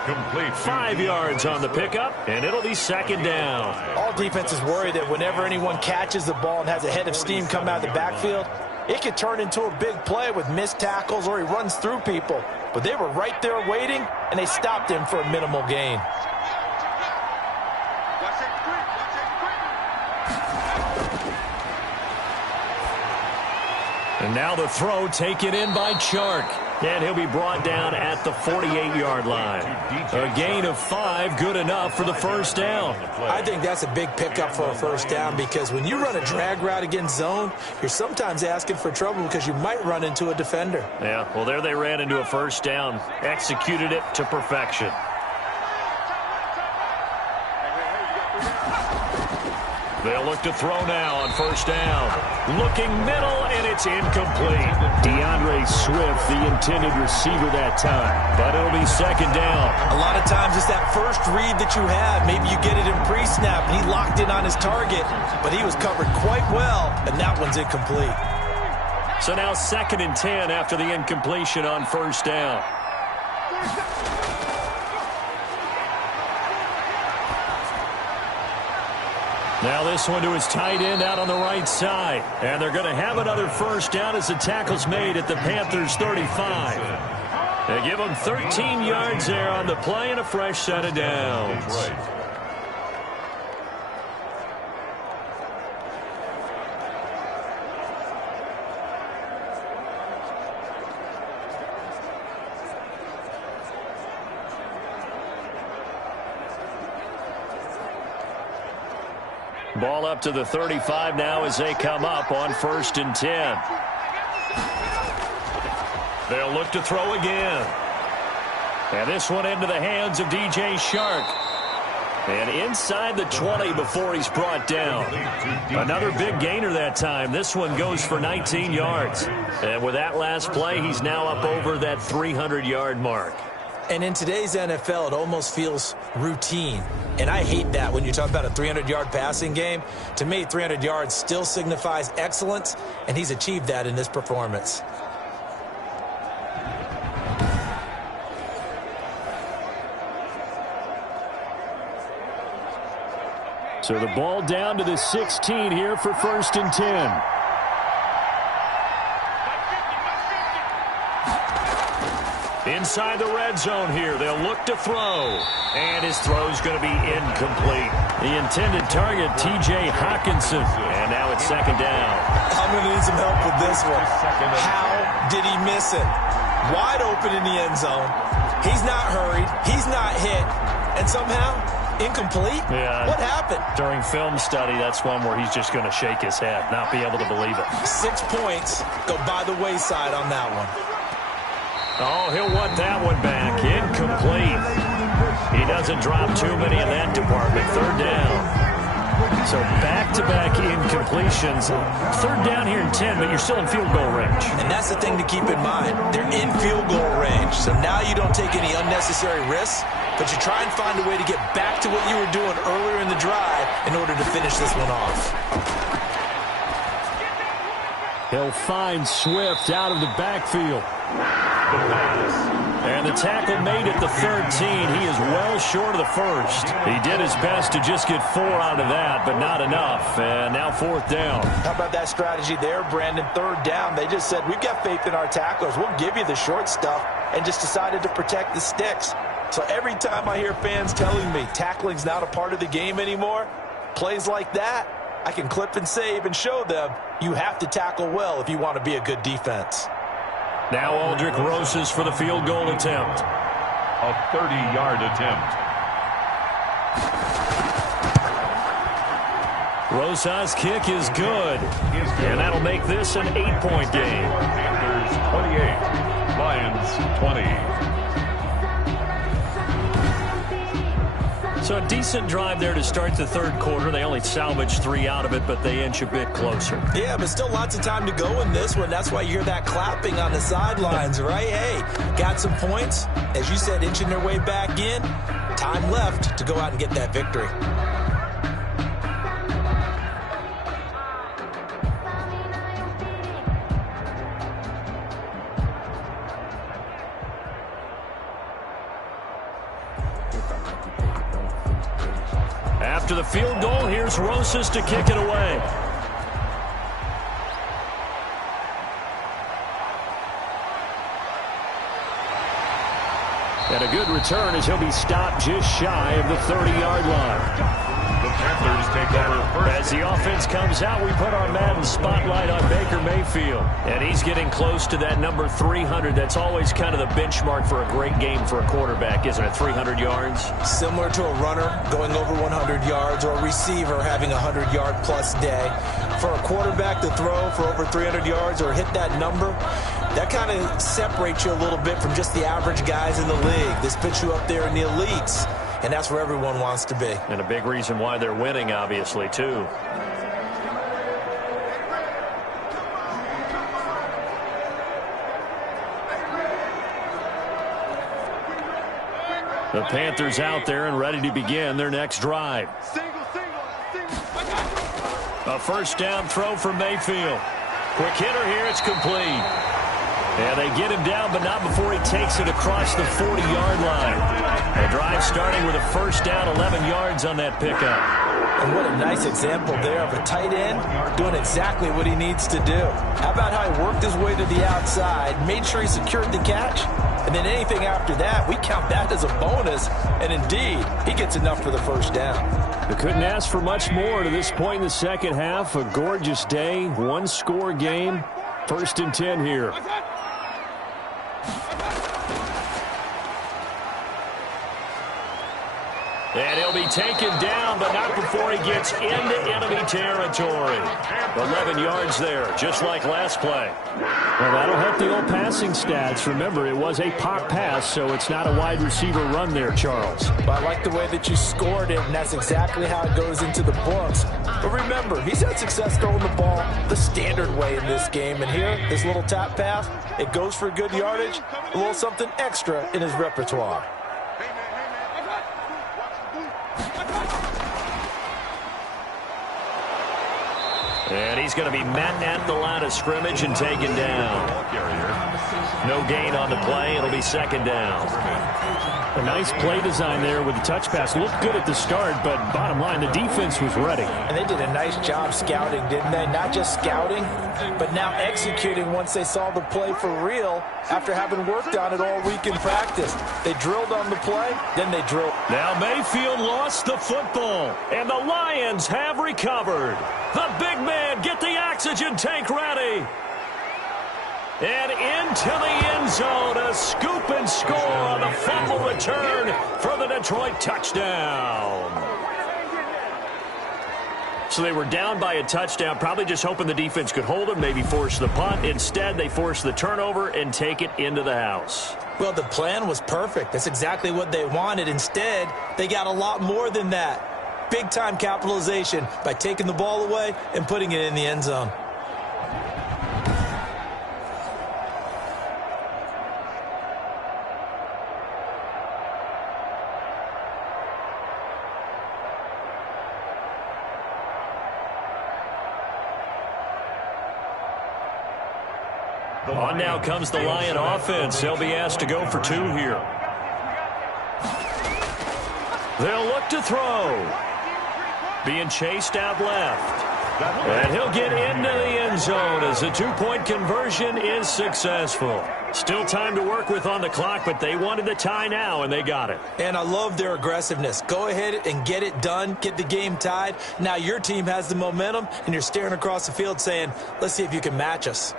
Complete. 5 yards on the pickup, and it'll be second down. All defenses worry that whenever anyone catches the ball and has a head of steam come out of the backfield, it could turn into a big play with missed tackles or he runs through people. But they were right there waiting, and they stopped him for a minimal gain. And now the throw taken in by Chark. And he'll be brought down at the 48-yard line. A gain of 5, good enough for the first down. I think that's a big pickup for a first down because when you run a drag route against zone, you're sometimes asking for trouble because you might run into a defender. Yeah, well, there they ran into a first down. Executed it to perfection. They'll look to throw now on first down. Looking middle, and it's incomplete. DeAndre Swift, the intended receiver that time. But it'll be second down. A lot of times it's that first read that you have. Maybe you get it in pre-snap, and he locked in on his target. But he was covered quite well, and that one's incomplete. So now 2nd and 10 after the incompletion on first down. Now this one to his tight end out on the right side. And they're going to have another first down as the tackle's made at the Panthers 35. They give them 13 yards there on the play and a fresh set of downs. Ball up to the 35 now as they come up on 1st and 10. They'll look to throw again. And this one into the hands of DJ Chark. And inside the 20 before he's brought down. Another big gainer that time. This one goes for 19 yards. And with that last play, he's now up over that 300-yard mark. And in today's NFL, it almost feels routine. And I hate that when you talk about a 300-yard passing game. To me, 300 yards still signifies excellence, and he's achieved that in this performance. So the ball down to the 16 here for 1st and 10. Inside the red zone here, they'll look to throw. And his throw's going to be incomplete. The intended target, T.J. Hawkinson. And now it's 2nd down. I'm going to need some help with this one. How did he miss it? Wide open in the end zone. He's not hurried. He's not hit. And somehow, incomplete? Yeah. What happened? During film study, that's one where he's just going to shake his head, not be able to believe it. 6 points go by the wayside on that one. Oh, he'll want that one back. Incomplete. He doesn't drop too many in that department. 3rd down. So back-to-back incompletions. 3rd down here in 10, but you're still in field goal range. And that's the thing to keep in mind. They're in field goal range. So now you don't take any unnecessary risks, but you try and find a way to get back to what you were doing earlier in the drive in order to finish this one off. He'll find Swift out of the backfield. And the tackle made at the 13. He is well short of the 1st. He did his best to just get 4 out of that, but not enough. And now 4th down. How about that strategy there, Brandon? 3rd down. They just said, we've got faith in our tacklers. We'll give you the short stuff, and just decided to protect the sticks. So every time I hear fans telling me tackling's not a part of the game anymore, plays like that, I can clip and save and show them you have to tackle well if you want to be a good defense. Now Aldrick Rosas for the field goal attempt. A 30-yard attempt. Rosas' kick is good. And that'll make this an 8-point game. Panthers 28, Lions 20. So a decent drive there to start the 3rd quarter. They only salvaged 3 out of it, but they inch a bit closer. Yeah, but still lots of time to go in this one. That's why you hear that clapping on the sidelines, right? Hey, got some points. As you said, inching their way back in. Time left to go out and get that victory. After the field goal, here's Rosas to kick it away. And a good return as he'll be stopped just shy of the 30-yard line. The Panthers take over first. As the offense comes out, we put our Madden spotlight on Baker Mayfield. And he's getting close to that number 300. That's always kind of the benchmark for a great game for a quarterback, isn't it? 300 yards? Similar to a runner going over 100 yards or a receiver having a 100-yard-plus day. For a quarterback to throw for over 300 yards or hit that number, that kind of separates you a little bit from just the average guys in the league. This puts you up there in the elites. And that's where everyone wants to be. And a big reason why they're winning, obviously, too. The Panthers out there and ready to begin their next drive. A 1st down throw for Mayfield. Quick hitter here, it's complete. And they get him down, but not before he takes it across the 40-yard line. The drive starting with a 1st down, 11 yards on that pickup. And what a nice example there of a tight end doing exactly what he needs to do. How about how he worked his way to the outside, made sure he secured the catch, and then anything after that, we count that as a bonus. And indeed, he gets enough for the 1st down. They couldn't ask for much more to this point in the second half. A gorgeous day, 1-score game. 1st and 10 here. And he'll be taken down, but not before he gets into enemy territory. 11 yards there, just like last play. Well, that'll help the old passing stats. Remember, it was a pop pass, so it's not a wide receiver run there, Charles. Well, I like the way that you scored it, and that's exactly how it goes into the books. But remember, he's had success throwing the ball the standard way in this game. And here, this little tap pass, it goes for good yardage, a little something extra in his repertoire. And he's going to be met at the line of scrimmage and taken down. No gain on the play. It'll be second down. A nice play design there with the touch pass. Looked good at the start, but bottom line, the defense was ready. And they did a nice job scouting, didn't they? Not just scouting, but now executing once they saw the play for real after having worked on it all week in practice. They drilled on the play, then they drilled. Now Mayfield lost the football, and the Lions have recovered. The big man, get the oxygen tank ready. And into the end zone, a scoop and score on the fumble return for the Detroit touchdown. So they were down by a touchdown, probably just hoping the defense could hold them, maybe force the punt. Instead, they forced the turnover and take it into the house. Well, the plan was perfect. That's exactly what they wanted. Instead, they got a lot more than that. Big-time capitalization by taking the ball away and putting it in the end zone. On now comes the Lion offense. They'll be asked to go for two here. They'll look to throw. Being chased out left. And he'll get into the end zone as the two-point conversion is successful. Still time to work with on the clock, but they wanted the tie now, and they got it. And I love their aggressiveness. Go ahead and get it done. Get the game tied. Now your team has the momentum, and you're staring across the field saying, let's see if you can match us.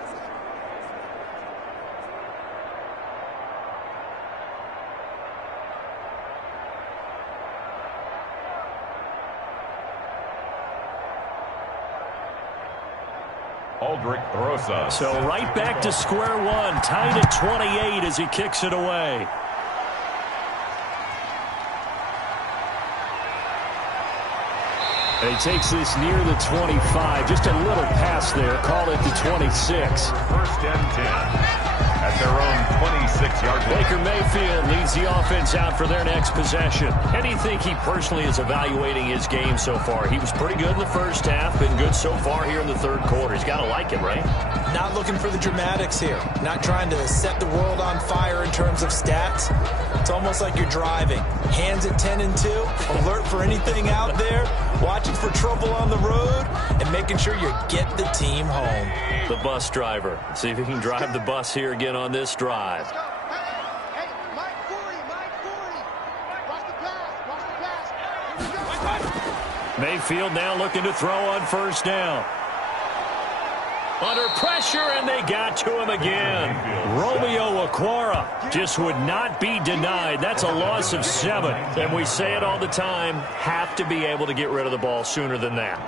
Aldrich Rosa. So right back to square one, tied at 28 as he kicks it away. And he takes this near the 25. Just a little pass there. Call it the 26. First and 10. At their own 26-yard line. Baker Mayfield leads the offense out for their next possession. How do you think he personally is evaluating his game so far? He was pretty good in the first half, been good so far here in the third quarter. He's got to like it, right? Not looking for the dramatics here. Not trying to set the world on fire in terms of stats. It's almost like you're driving. Hands at 10 and 2, alert for anything out there, watching for trouble on the road, and making sure you get the team home. The bus driver. See if he can drive the bus here again on this drive. Hey, Mike 40, Mike 40. Watch the pass, watch the pass. Mayfield now looking to throw on first down. Under pressure, and they got to him again. Romeo Okwara just would not be denied. That's a loss of 7. And we say it all the time, have to be able to get rid of the ball sooner than that.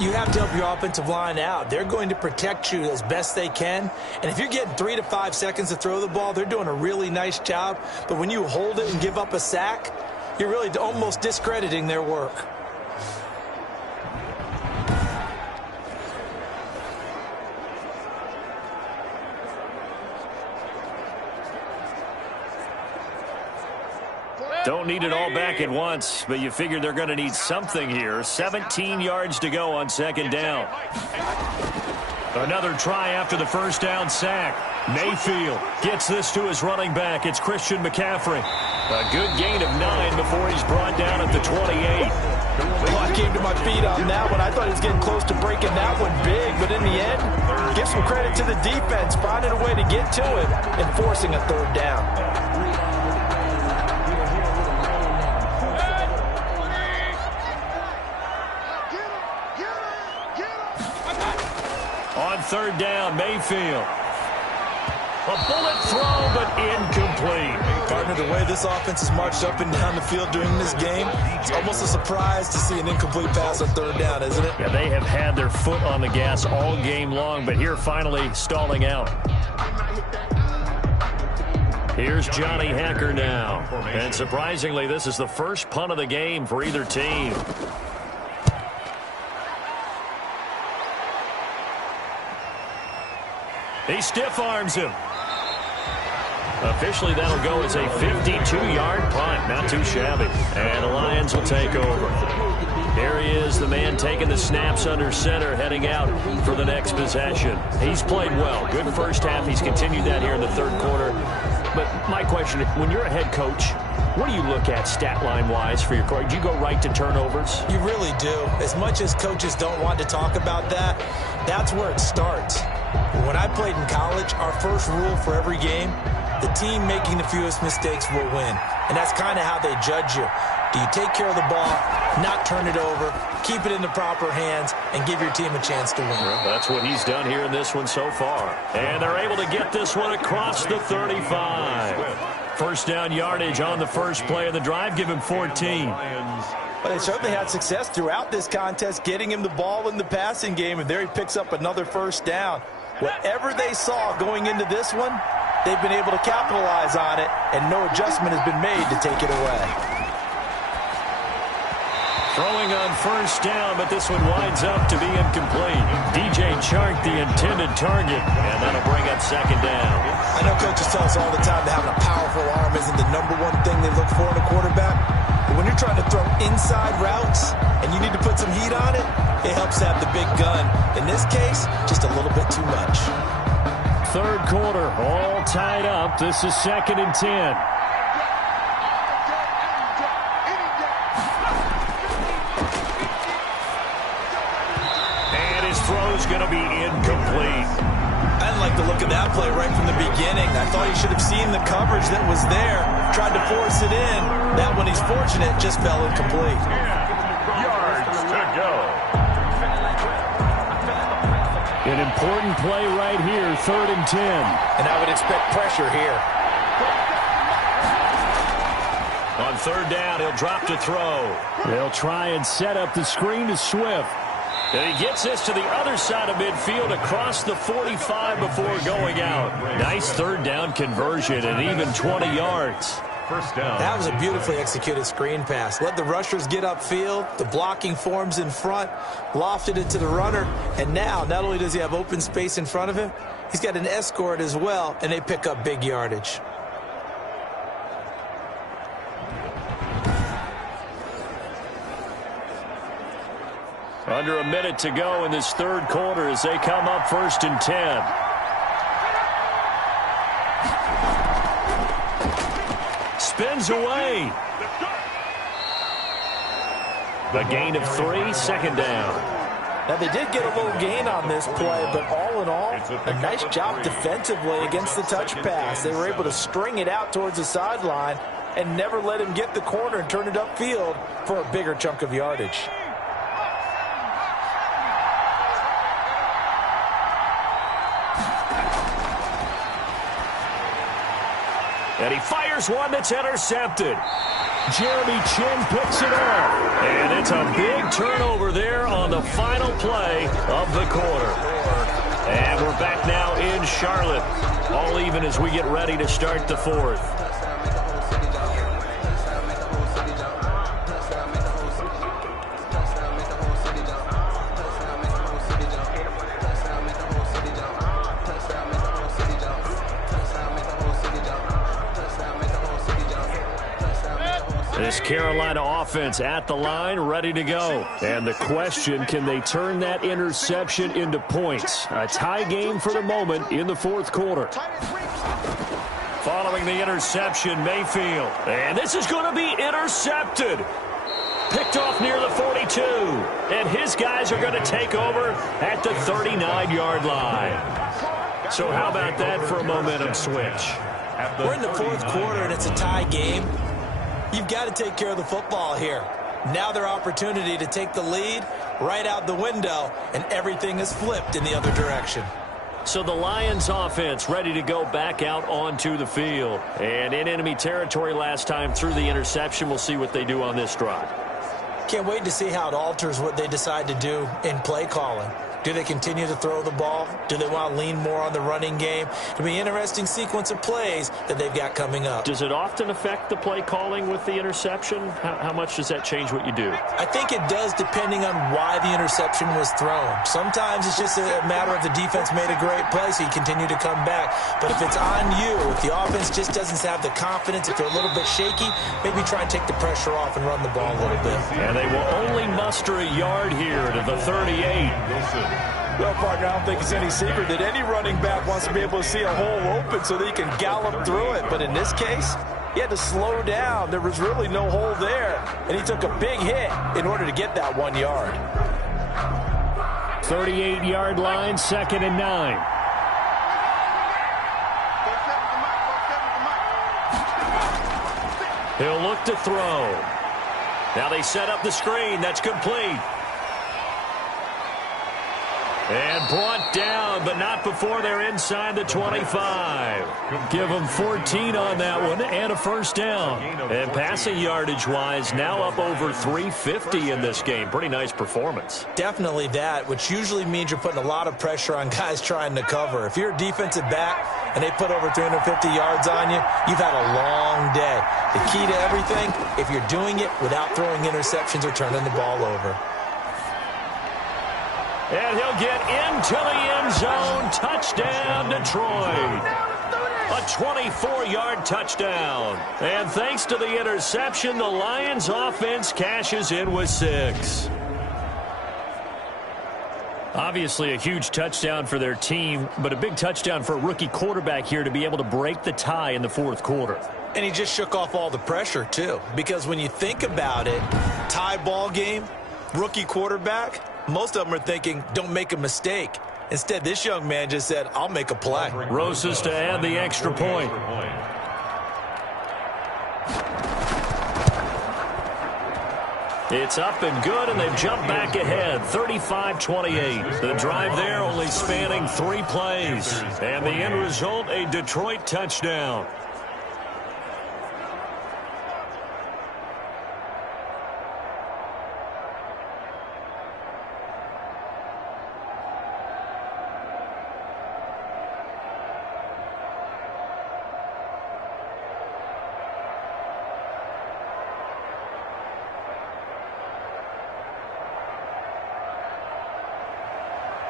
You have to help your offensive line out. They're going to protect you as best they can. And if you're getting 3 to 5 seconds to throw the ball, they're doing a really nice job. But when you hold it and give up a sack, you're really almost discrediting their work. Don't need it all back at once, but you figure they're going to need something here. 17 yards to go on second down. Another try after the first down sack. Mayfield gets this to his running back. It's Christian McCaffrey. A good gain of 9 before he's brought down at the 28. Well, I came to my feet on that one. I thought he was getting close to breaking that one big, but in the end, give some credit to the defense, finding a way to get to it and forcing a third down. Get him. On third down, Mayfield. A bullet throw, but incomplete. Partner, the way this offense has marched up and down the field during this game, it's almost a surprise to see an incomplete pass on third down, isn't it? Yeah, they have had their foot on the gas all game long, but here finally stalling out. Here's Johnny Hacker now. And surprisingly, this is the first punt of the game for either team. He stiff arms him. Officially, that'll go as a 52-yard punt. Not too shabby. And the Lions will take over. Here he is, the man taking the snaps under center, heading out for the next possession. He's played well. Good first half. He's continued that here in the third quarter. But my question, when you're a head coach, what do you look at stat line-wise for your coach? Do you go right to turnovers? You really do. As much as coaches don't want to talk about that, that's where it starts. When I played in college, our first rule for every game, the team making the fewest mistakes will win. And that's kind of how they judge you. Do you take care of the ball, not turn it over, keep it in the proper hands, and give your team a chance to win? Well, that's what he's done here in this one so far. And they're able to get this one across the 35. First down yardage on the first play of the drive. Give him 14. Well, they certainly had success throughout this contest, getting him the ball in the passing game, and there he picks up another first down. Whatever they saw going into this one, they've been able to capitalize on it, and no adjustment has been made to take it away. Throwing on first down, but this one winds up to be incomplete. DJ Chark, the intended target, and that'll bring up second down. I know coaches tell us all the time that having a powerful arm isn't the number one thing they look for in a quarterback. But when you're trying to throw inside routes and you need to put some heat on it, it helps to have the big gun. In this case, just a little bit too much. Third quarter, all tied up. This is 2nd and 10. Throw's going to be incomplete. I didn't like the look of that play right from the beginning. I thought he should have seen the coverage that was there, tried to force it in. That one, he's fortunate, just fell incomplete. 10 yards to go. An important play right here, 3rd and 10. And I would expect pressure here. On third down, he'll drop to throw. They'll try and set up the screen to Swift. And he gets this to the other side of midfield across the 45 before going out. Nice third down conversion and even 20 yards. First down. That was a beautifully executed screen pass. Let the rushers get upfield. The blocking forms in front. Lofted it to the runner. And now, not only does he have open space in front of him, he's got an escort as well, and they pick up big yardage. Under a minute to go in this third quarter as they come up 1st and 10. Spins away. A gain of 3, 2nd down. Now, they did get a little gain on this play, but all in all, a nice job defensively against the touch pass. They were able to string it out towards the sideline and never let him get the corner and turn it upfield for a bigger chunk of yardage. And he fires one that's intercepted. Jeremy Chin picks it up. And it's a big turnover there on the final play of the quarter. And we're back now in Charlotte. All even as we get ready to start the fourth. This Carolina offense at the line, ready to go. And the question, can they turn that interception into points? A tie game for the moment in the fourth quarter. Following the interception, Mayfield. And this is going to be intercepted. Picked off near the 42. And his guys are going to take over at the 39-yard line. So how about that for a momentum switch? We're in the fourth quarter, and it's a tie game. You've got to take care of the football here. Now their opportunity to take the lead right out the window, and everything is flipped in the other direction. So the Lions offense ready to go back out onto the field. And in enemy territory last time through the interception. We'll see what they do on this drive. Can't wait to see how it alters what they decide to do in play calling. Do they continue to throw the ball? Do they want to lean more on the running game? It'll be an interesting sequence of plays that they've got coming up. Does it often affect the play calling with the interception? How much does that change what you do? I think it does depending on why the interception was thrown. Sometimes it's just a matter of the defense made a great play, so you continue to come back. But if it's on you, if the offense just doesn't have the confidence, if they're a little bit shaky, maybe try and take the pressure off and run the ball a little bit. And they will only muster a yard here to the 38. Well, partner, I don't think it's any secret that any running back wants to be able to see a hole open so that he can gallop through it. But in this case, he had to slow down. There was really no hole there, and he took a big hit in order to get that 1 yard. 38-yard line, 2nd and 9. He'll look to throw. Now they set up the screen. That's complete. And brought down, but not before they're inside the 25. Give them 14 on that one and a first down. And passing yardage-wise, now up over 350 in this game. Pretty nice performance. Definitely that, which usually means you're putting a lot of pressure on guys trying to cover. If you're a defensive back and they put over 350 yards on you, you've had a long day. The key to everything, if you're doing it without throwing interceptions or turning the ball over. And he'll get into the end zone. Touchdown, Detroit. A 24-yard touchdown. And thanks to the interception, the Lions offense cashes in with 6. Obviously a huge touchdown for their team, but a big touchdown for a rookie quarterback here to be able to break the tie in the 4th quarter. And he just shook off all the pressure, too. Because when you think about it, tie ball game, rookie quarterback, most of them are thinking, don't make a mistake. Instead, this young man just said, I'll make a play. Rosas to add the extra point. It's up and good, and they've jumped back ahead, 35-28. The drive there only spanning 3 plays. And the end result, a Detroit touchdown.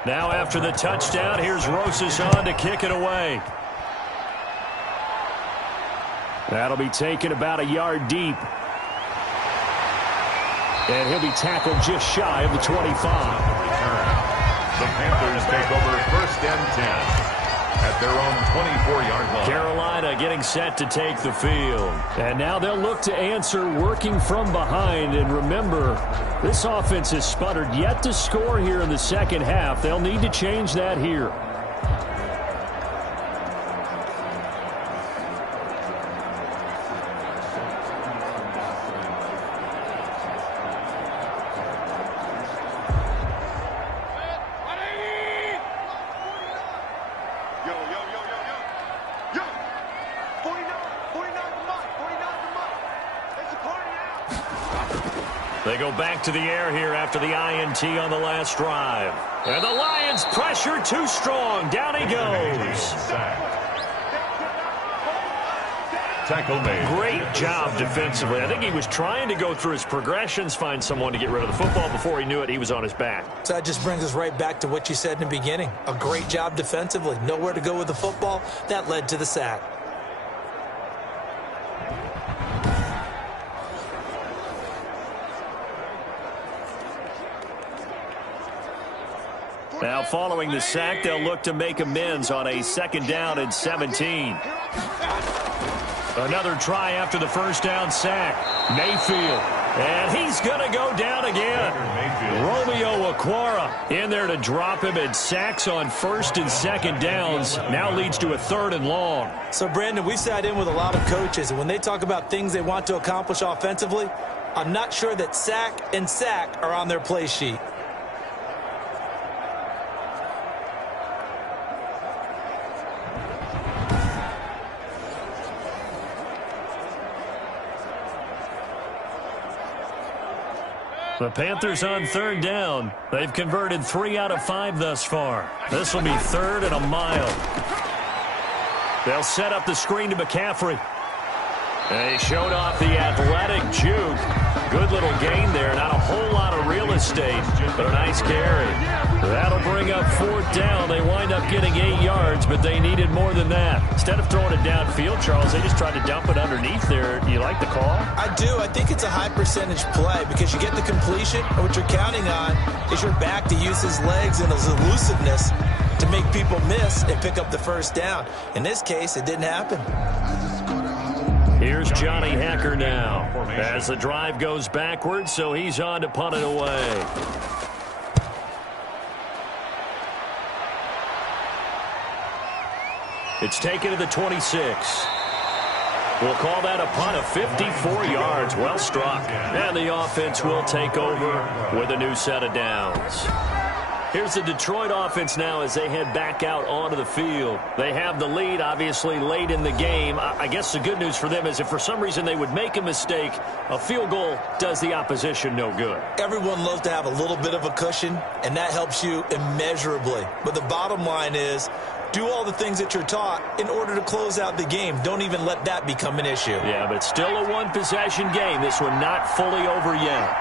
Now after the touchdown, here's Rosas on to kick it away. That'll be taken about a yard deep. And he'll be tackled just shy of the 25. The Panthers take over 1st and 10 at their own 24-yard line. Carolina getting set to take the field. And now they'll look to answer working from behind. And remember, this offense has sputtered yet to score here in the 2nd half. They'll need to change that here. They go back to the air here after the INT on the last drive. And the Lions pressure too strong. Down he goes. Tackle made. Great job defensively. I think he was trying to go through his progressions, find someone to get rid of the football. Before he knew it, he was on his back. So that just brings us right back to what you said in the beginning. A great job defensively. Nowhere to go with the football. That led to the sack. Now following the sack, they'll look to make amends on a 2nd down and 17. Another try after the 1st down sack. Mayfield. And he's going to go down again. Romeo Okwara in there to drop him, and sacks on 1st and 2nd downs now leads to a 3rd and long. So, Brandon, we sat in with a lot of coaches, and when they talk about things they want to accomplish offensively, I'm not sure that sack and sack are on their play sheet. The Panthers on third down. They've converted 3 out of 5 thus far. This will be 3rd and a mile. They'll set up the screen to McCaffrey. And he showed off the athletic juke. Good little gain there. Not a whole lot of real estate, but a nice carry. That'll bring up 4th down. They wind up getting 8 yards, but they needed more than that. Instead of throwing it downfield, Charles, they just tried to dump it underneath there. Do you like the call? I do. I think it's a high percentage play because you get the completion, and what you're counting on is your back to use his legs and his elusiveness to make people miss and pick up the 1st down. In this case, it didn't happen. Here's Johnny Hacker now as the drive goes backwards, so he's on to punt it away. It's taken to the 26. We'll call that a punt of 54 yards. Well struck. And the offense will take over with a new set of downs. Here's the Detroit offense now as they head back out onto the field. They have the lead, obviously, late in the game. I guess the good news for them is if for some reason they would make a mistake, a field goal does the opposition no good. Everyone loves to have a little bit of a cushion, and that helps you immeasurably. But the bottom line is, do all the things that you're taught in order to close out the game. Don't even let that become an issue. Yeah, but still a one-possession game. This one not fully over yet.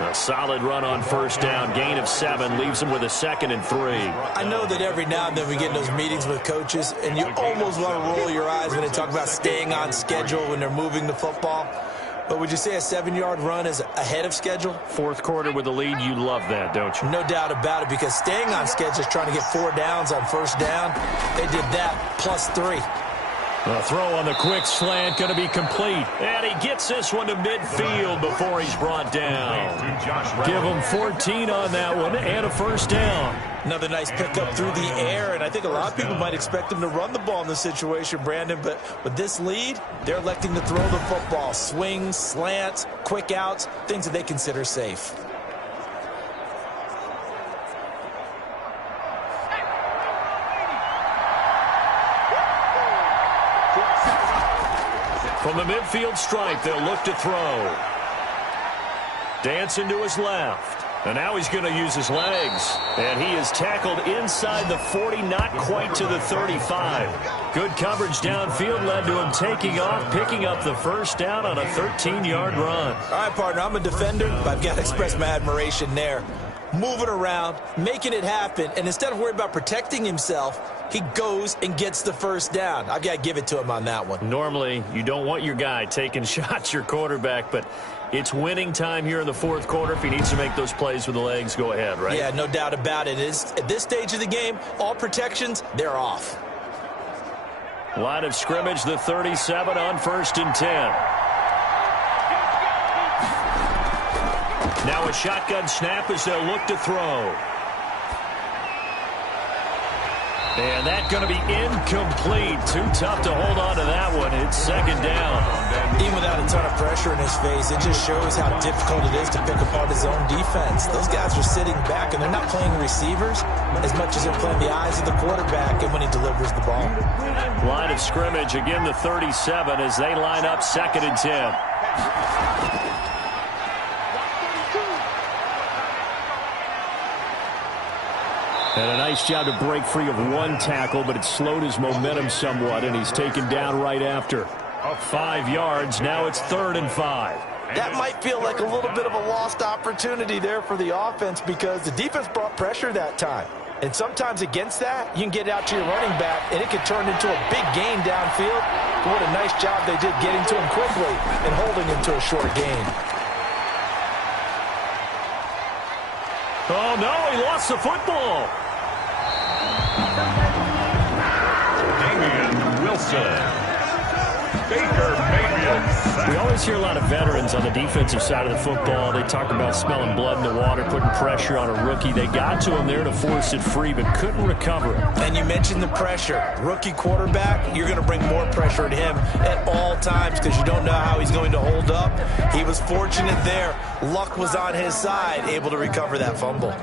A solid run on 1st down. Gain of 7 leaves them with a 2nd and 3. I know that every now and then we get in those meetings with coaches, and you almost want to roll your eyes when they talk about staying on schedule when they're moving the football. But would you say a 7-yard run is ahead of schedule? 4th quarter with the lead, you love that, don't you? No doubt about it, because staying on schedule is trying to get 4 downs on 1st down. They did that plus 3. The throw on the quick slant going to be complete. And he gets this one to midfield before he's brought down. Give him 14 on that one and a 1st down. Another nice pickup through the air, and I think a lot of people might expect him to run the ball in this situation, Brandon, but with this lead, they're electing to throw the football. Swings, slants, quick outs, things that they consider safe. From the midfield stripe, they'll look to throw. Dancing to his left. And now he's going to use his legs. And he is tackled inside the 40, not quite to the 35. Good coverage downfield led to him taking off, picking up the 1st down on a 13-yard run. All right, partner, I'm a defender, but I've got to express my admiration there. Moving around, making it happen, and instead of worrying about protecting himself, he goes and gets the 1st down. I've got to give it to him on that one. Normally, you don't want your guy taking shots, your quarterback, but it's winning time here in the 4th quarter. If he needs to make those plays with the legs, go ahead, right? Yeah, no doubt about it. At this stage of the game, all protections, they're off. Line of scrimmage, the 37 on 1st and 10. Now a shotgun snap as they'll look to throw. And that's going to be incomplete. Too tough to hold on to that one. It's 2nd down. Even without a ton of pressure in his face, it just shows how difficult it is to pick apart his own defense. Those guys are sitting back, and they're not playing receivers as much as they're playing the eyes of the quarterback and when he delivers the ball. Line of scrimmage, again the 37 as they line up 2nd and 10. And a nice job to break free of one tackle, but it slowed his momentum somewhat, and he's taken down right after. 5 yards, now it's 3rd and 5. That might feel like a little bit of a lost opportunity there for the offense because the defense brought pressure that time. And sometimes against that, you can get out to your running back, and it could turn into a big gain downfield. But what a nice job they did getting to him quickly and holding him to a short gain. Oh, no, he lost the football. Baker Mayfield. We always hear a lot of veterans on the defensive side of the football. They talk about smelling blood in the water, putting pressure on a rookie. They got to him there to force it free, but couldn't recover it. And you mentioned the pressure. Rookie quarterback, you're going to bring more pressure at him at all times because you don't know how he's going to hold up. He was fortunate there. Luck was on his side, able to recover that fumble. So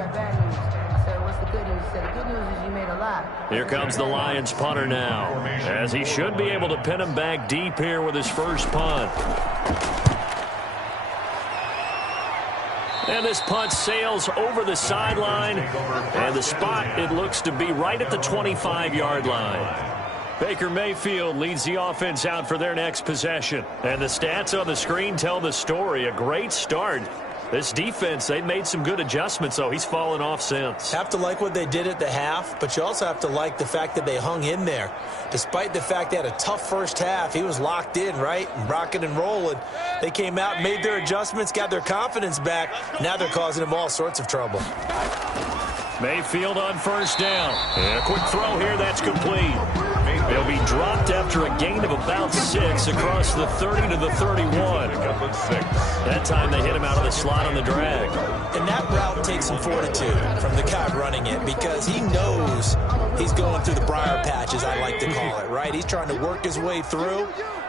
what's the good news? good news is you made a lot. Here comes the Lions punter now, as he should be able to pin him back deep here with his first punt. And this punt sails over the sideline, and the spot, it looks to be right at the 25-yard line. Baker Mayfield leads the offense out for their next possession. And the stats on the screen tell the story. A great start. This defense, they've made some good adjustments, though. He's fallen off since. Have to like what they did at the half, but you also have to like the fact that they hung in there. Despite the fact they had a tough first half, he was locked in, right? And rocking and rolling. They came out, made their adjustments, got their confidence back. Now they're causing him all sorts of trouble. Mayfield on first down. And a quick throw here, that's complete. He'll be dropped after a gain of about 6 across the 30 to the 31. That time they hit him out of the slot on the drag. And that route takes some fortitude from the guy running it because he knows he's going through the briar patch, as I like to call it, right? He's trying to work his way through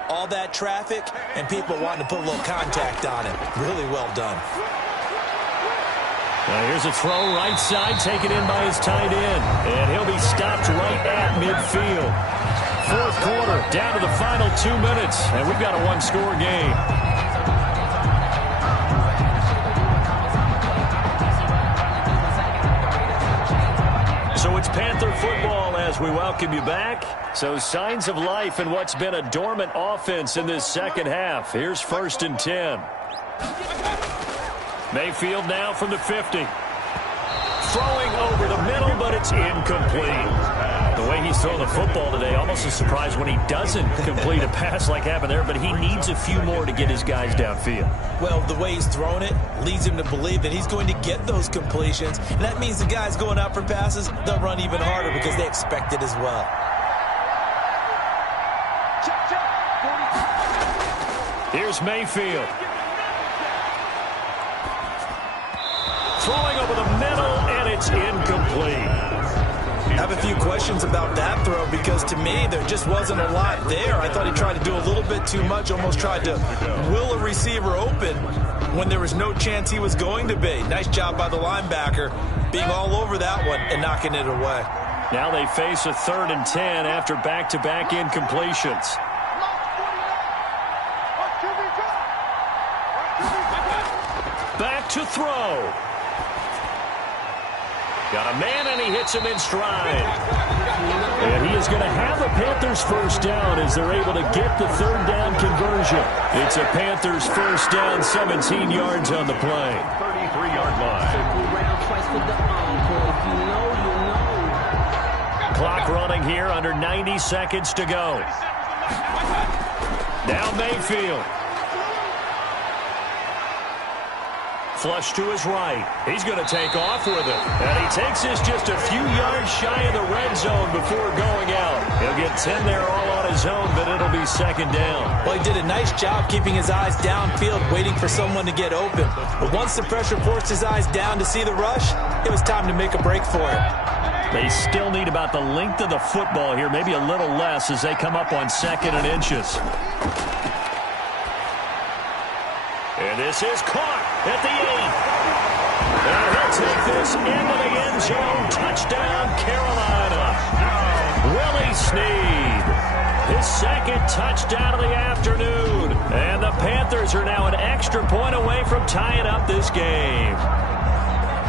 all that traffic and people wanting to put a little contact on him. Really well done. Now here's a throw right side, taken in by his tight end. And he'll be stopped right at midfield. Fourth quarter, down to the final 2 minutes. And we've got a one-score game. So it's Panther football as we welcome you back. So signs of life in what's been a dormant offense in this second half. Here's 1st and 10. Mayfield now from the 50. Throwing over the middle, but it's incomplete. The way he's throwing the football today, almost a surprise when he doesn't complete a pass like happened there, but he needs a few more to get his guys downfield. Well, the way he's thrown it leads him to believe that he's going to get those completions. And that means the guys going out for passes, they'll run even harder because they expect it as well. Here's Mayfield. Throwing over the middle, and it's incomplete. I have a few questions about that throw because to me there just wasn't a lot there. I thought he tried to do a little bit too much, almost tried to will a receiver open when there was no chance he was going to be. Nice job by the linebacker being all over that one and knocking it away. Now they face a 3rd and 10 after back-to-back incompletions. Back to throw. Got a man, and he hits him in stride. And he is going to have a Panthers first down as they're able to get the 3rd down conversion. It's a Panthers first down, 17 yards on the play. 33-yard line. Clock running here, under 90 seconds to go. Now Mayfield. Flush to his right. He's going to take off with it. And he takes this just a few yards shy of the red zone before going out. He'll get 10 there all on his own, but it'll be 2nd down. Well, he did a nice job keeping his eyes downfield, waiting for someone to get open. But once the pressure forced his eyes down to see the rush, it was time to make a break for it. They still need about the length of the football here, maybe a little less as they come up on 2nd and inches. And this is caught at the 8. And he'll take this into the end zone. Touchdown, Carolina. Willie Snead. His 2nd touchdown of the afternoon. And the Panthers are now an extra point away from tying up this game.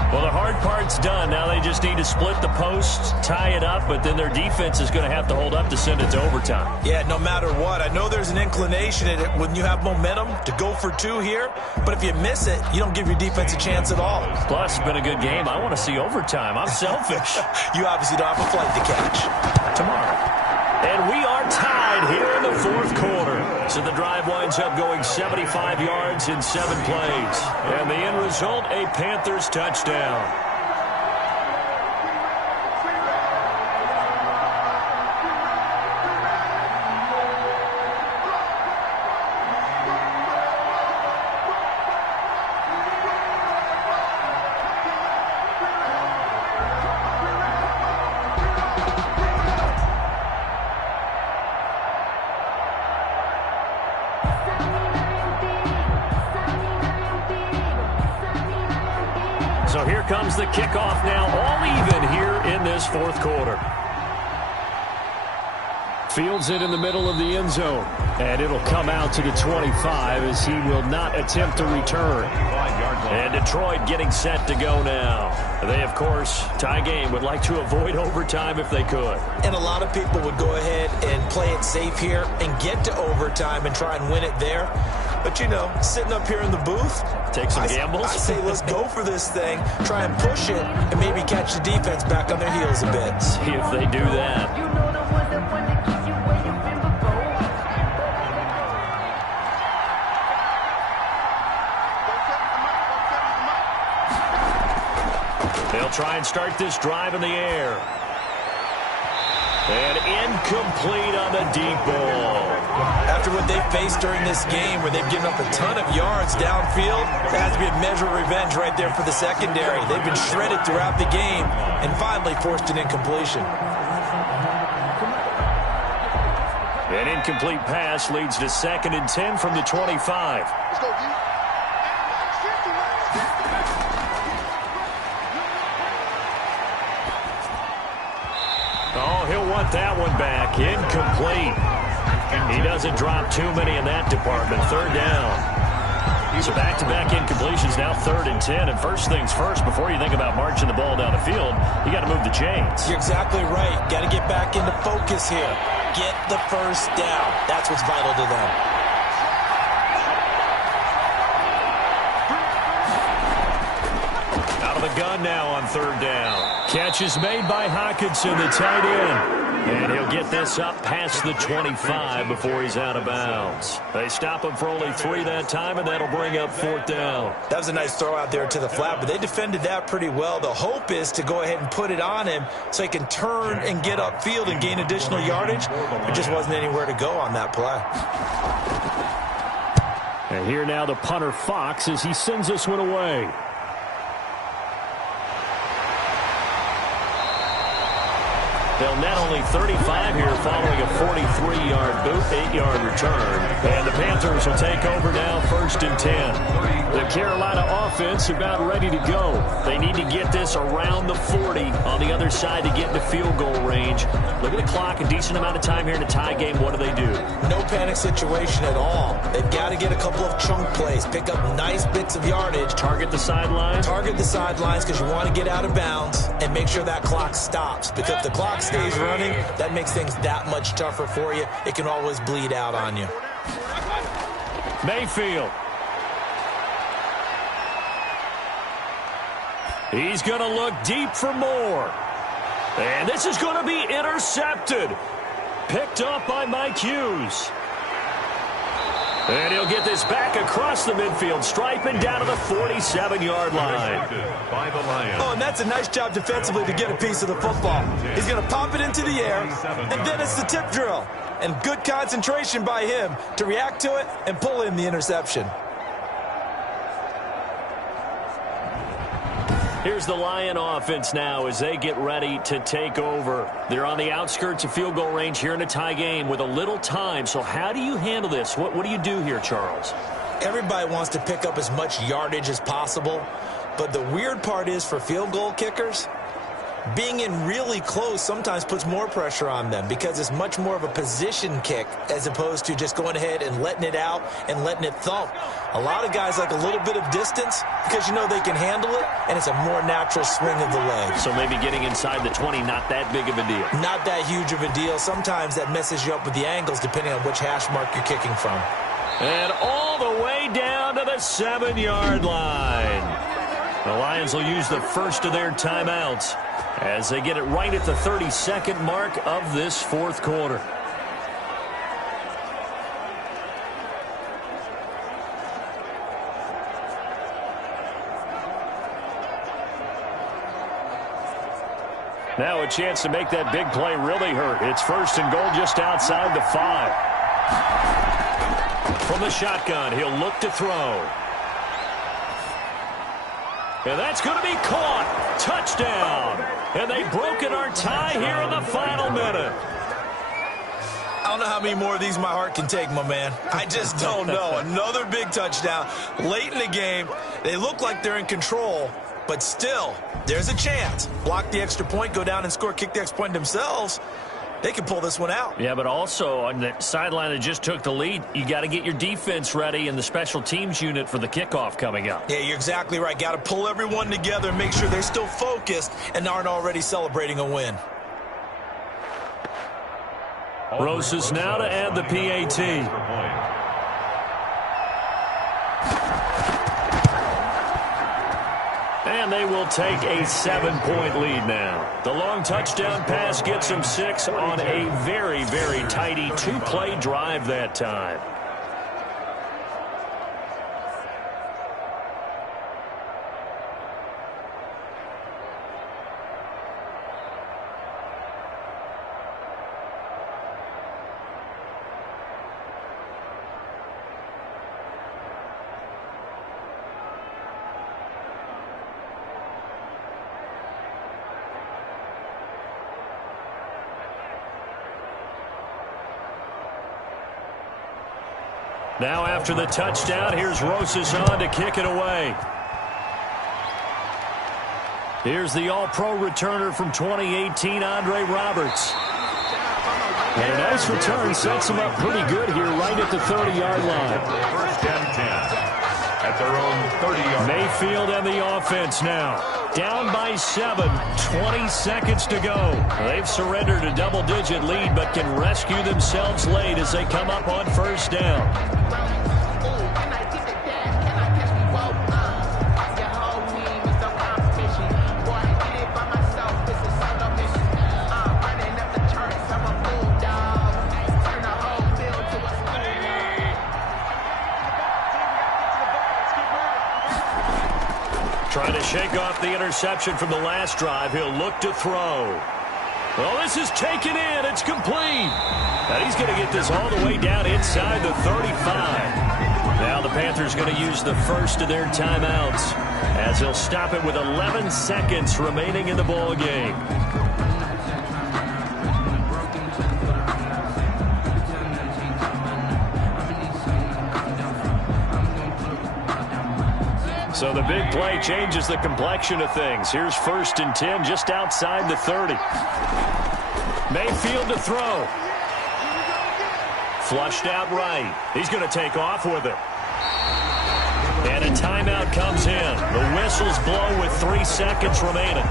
Well, the hard part's done. Now they just need to split the posts, tie it up, but then their defense is going to have to hold up to send it to overtime. Yeah, no matter what. I know there's an inclination in it when you have momentum to go for 2 here, but if you miss it, you don't give your defense a chance at all. Plus, it's been a good game. I want to see overtime. I'm selfish. You obviously don't have a flight to catch. Tomorrow. And we are tied here in the 4th quarter. So the drive winds up going 75 yards in 7 plays. And the end result, a Panthers touchdown. So here comes the kickoff now, all even here in this this fourth quarter. Fields it in the middle of the end zone. And it'll come out to the 25 as he will not attempt to return. And Detroit getting set to go now. They, of course, tie game, would like to avoid overtime if they could. And a lot of people would go ahead and play it safe here and get to overtime and try and win it there. But, you know, sitting up here in the booth, take some gambles. I say let's go for this thing, try and push it, and maybe catch the defense back on their heels a bit. See if they do that. They'll try and start this drive in the air. And incomplete on the deep ball. After what they faced during this game where they've given up a ton of yards downfield, there has to be a measure of revenge right there for the secondary. They've been shredded throughout the game and finally forced an incompletion. An incomplete pass leads to 2nd and 10 from the 25. Let's go, D. Oh, he'll want that one back. Incomplete. He doesn't drop too many in that department. 3rd down. So back-to-back incompletions, now 3rd and 10. And first things first, before you think about marching the ball down the field, you got to move the chains. You're exactly right. Got to get back into focus here. Get the first down. That's what's vital to them. Out of the gun now on 3rd down. Catch is made by Hockenson, the tight end. And he'll get this up past the 25 before he's out of bounds. They stop him for only 3 that time, and that'll bring up 4th down. That was a nice throw out there to the flat, but they defended that pretty well. The hope is to go ahead and put it on him so he can turn and get upfield and gain additional yardage. There just wasn't anywhere to go on that play. And here now the punter Fox as he sends this one away. They'll net only 35 here following a 43-yard boot, 8-yard return. And the Panthers will take over now 1st and 10. The Carolina offense about ready to go. They need to get this around the 40 on the other side to get into field goal range. Look at the clock, a decent amount of time here in a tie game. What do they do? No panic situation at all. They've got to get a couple of chunk plays, pick up nice bits of yardage. Target the sidelines? Target the sidelines because you want to get out of bounds and make sure that clock stops. Because if the clock stays running, that makes things that much tougher for you. It can always bleed out on you. Mayfield. He's going to look deep for more. And this is going to be intercepted. Picked up by Mike Hughes. And he'll get this back across the midfield stripe and down to the 47-yard line. Oh, and that's a nice job defensively to get a piece of the football. He's going to pop it into the air, and then it's the tip drill. And good concentration by him to react to it and pull in the interception. Here's the Lion offense now as they get ready to take over. They're on the outskirts of field goal range here in a tie game with a little time. So how do you handle this? What do you do here, Charles? Everybody wants to pick up as much yardage as possible. But the weird part is for field goal kickers, being in really close sometimes puts more pressure on them because it's much more of a position kick as opposed to just going ahead and letting it out and letting it thump. A lot of guys like a little bit of distance because you know they can handle it, and it's a more natural swing of the leg. So maybe getting inside the 20, not that big of a deal. Not that huge of a deal. Sometimes that messes you up with the angles depending on which hash mark you're kicking from. And all the way down to the 7-yard line. The Lions will use the first of their timeouts as they get it right at the 32nd mark of this fourth quarter. Now a chance to make that big play really hurt. It's 1st and goal just outside the 5. From the shotgun, he'll look to throw. And that's going to be caught. Touchdown. And they've broken our tie here in the final minute. I don't know how many more of these my heart can take, my man. I just don't know. Another big touchdown late in the game. They look like they're in control. But still, there's a chance. Block the extra point, go down and score, kick the extra point themselves. They can pull this one out. Yeah, but also on the sideline that just took the lead, you got to get your defense ready and the special teams unit for the kickoff coming up. Yeah, you're exactly right. Got to pull everyone together and make sure they're still focused and aren't already celebrating a win. Rosas now to add the PAT. And they will take a 7-point lead now. The long touchdown pass gets them 6 on a very, very tidy 2-play drive that time. Now after the touchdown, here's Rosas on to kick it away. Here's the All-Pro returner from 2018, Andre Roberts. And a nice return sets him up pretty good here right at the 30-yard line. First and 10 at their own 30-yard line. Mayfield and the offense now. Down by 7, 20 seconds to go. They've surrendered a double-digit lead but can rescue themselves late as they come up on first down. Trying to shake off the interception from the last drive. He'll look to throw. Well, this is taken in. It's complete. And he's going to get this all the way down inside the 35. Now the Panthers going to use the first of their timeouts as he'll stop it with 11 seconds remaining in the ball game. So the big play changes the complexion of things. Here's first and 10 just outside the 30. Mayfield to throw. Flushed out right. He's going to take off with it. And a timeout comes in. The whistles blow with 3 seconds remaining.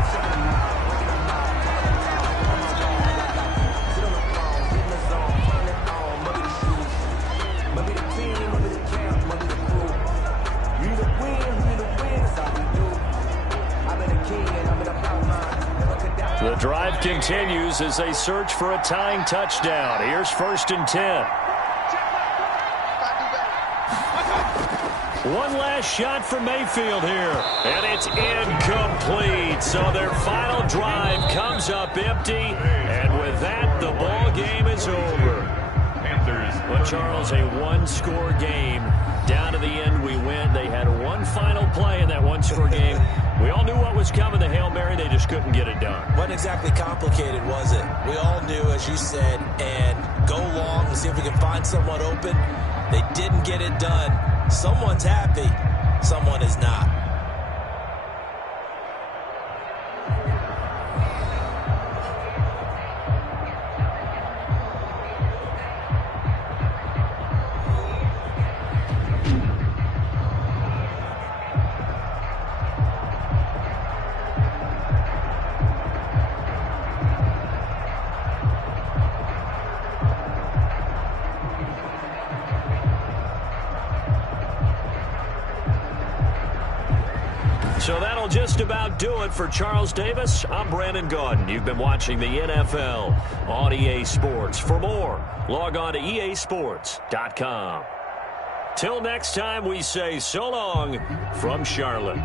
The drive continues as they search for a tying touchdown. Here's first and 10. One last shot for Mayfield here. And it's incomplete. So their final drive comes up empty. And with that, the ball game is over. Panthers. Well, Charles, a one-score game. Down to the end, we win. They had one final play in that one-score game. We all knew what was coming, the Hail Mary. They just couldn't get it done. Wasn't exactly complicated, was it? We all knew, as you said, and go long and see if we can find someone open. They didn't get it done. Someone's happy. Someone is not. So that'll just about do it for Charles Davis. I'm Brandon Gaudin. You've been watching the NFL on EA Sports. For more, log on to easports.com. Till next time, we say so long from Charlotte.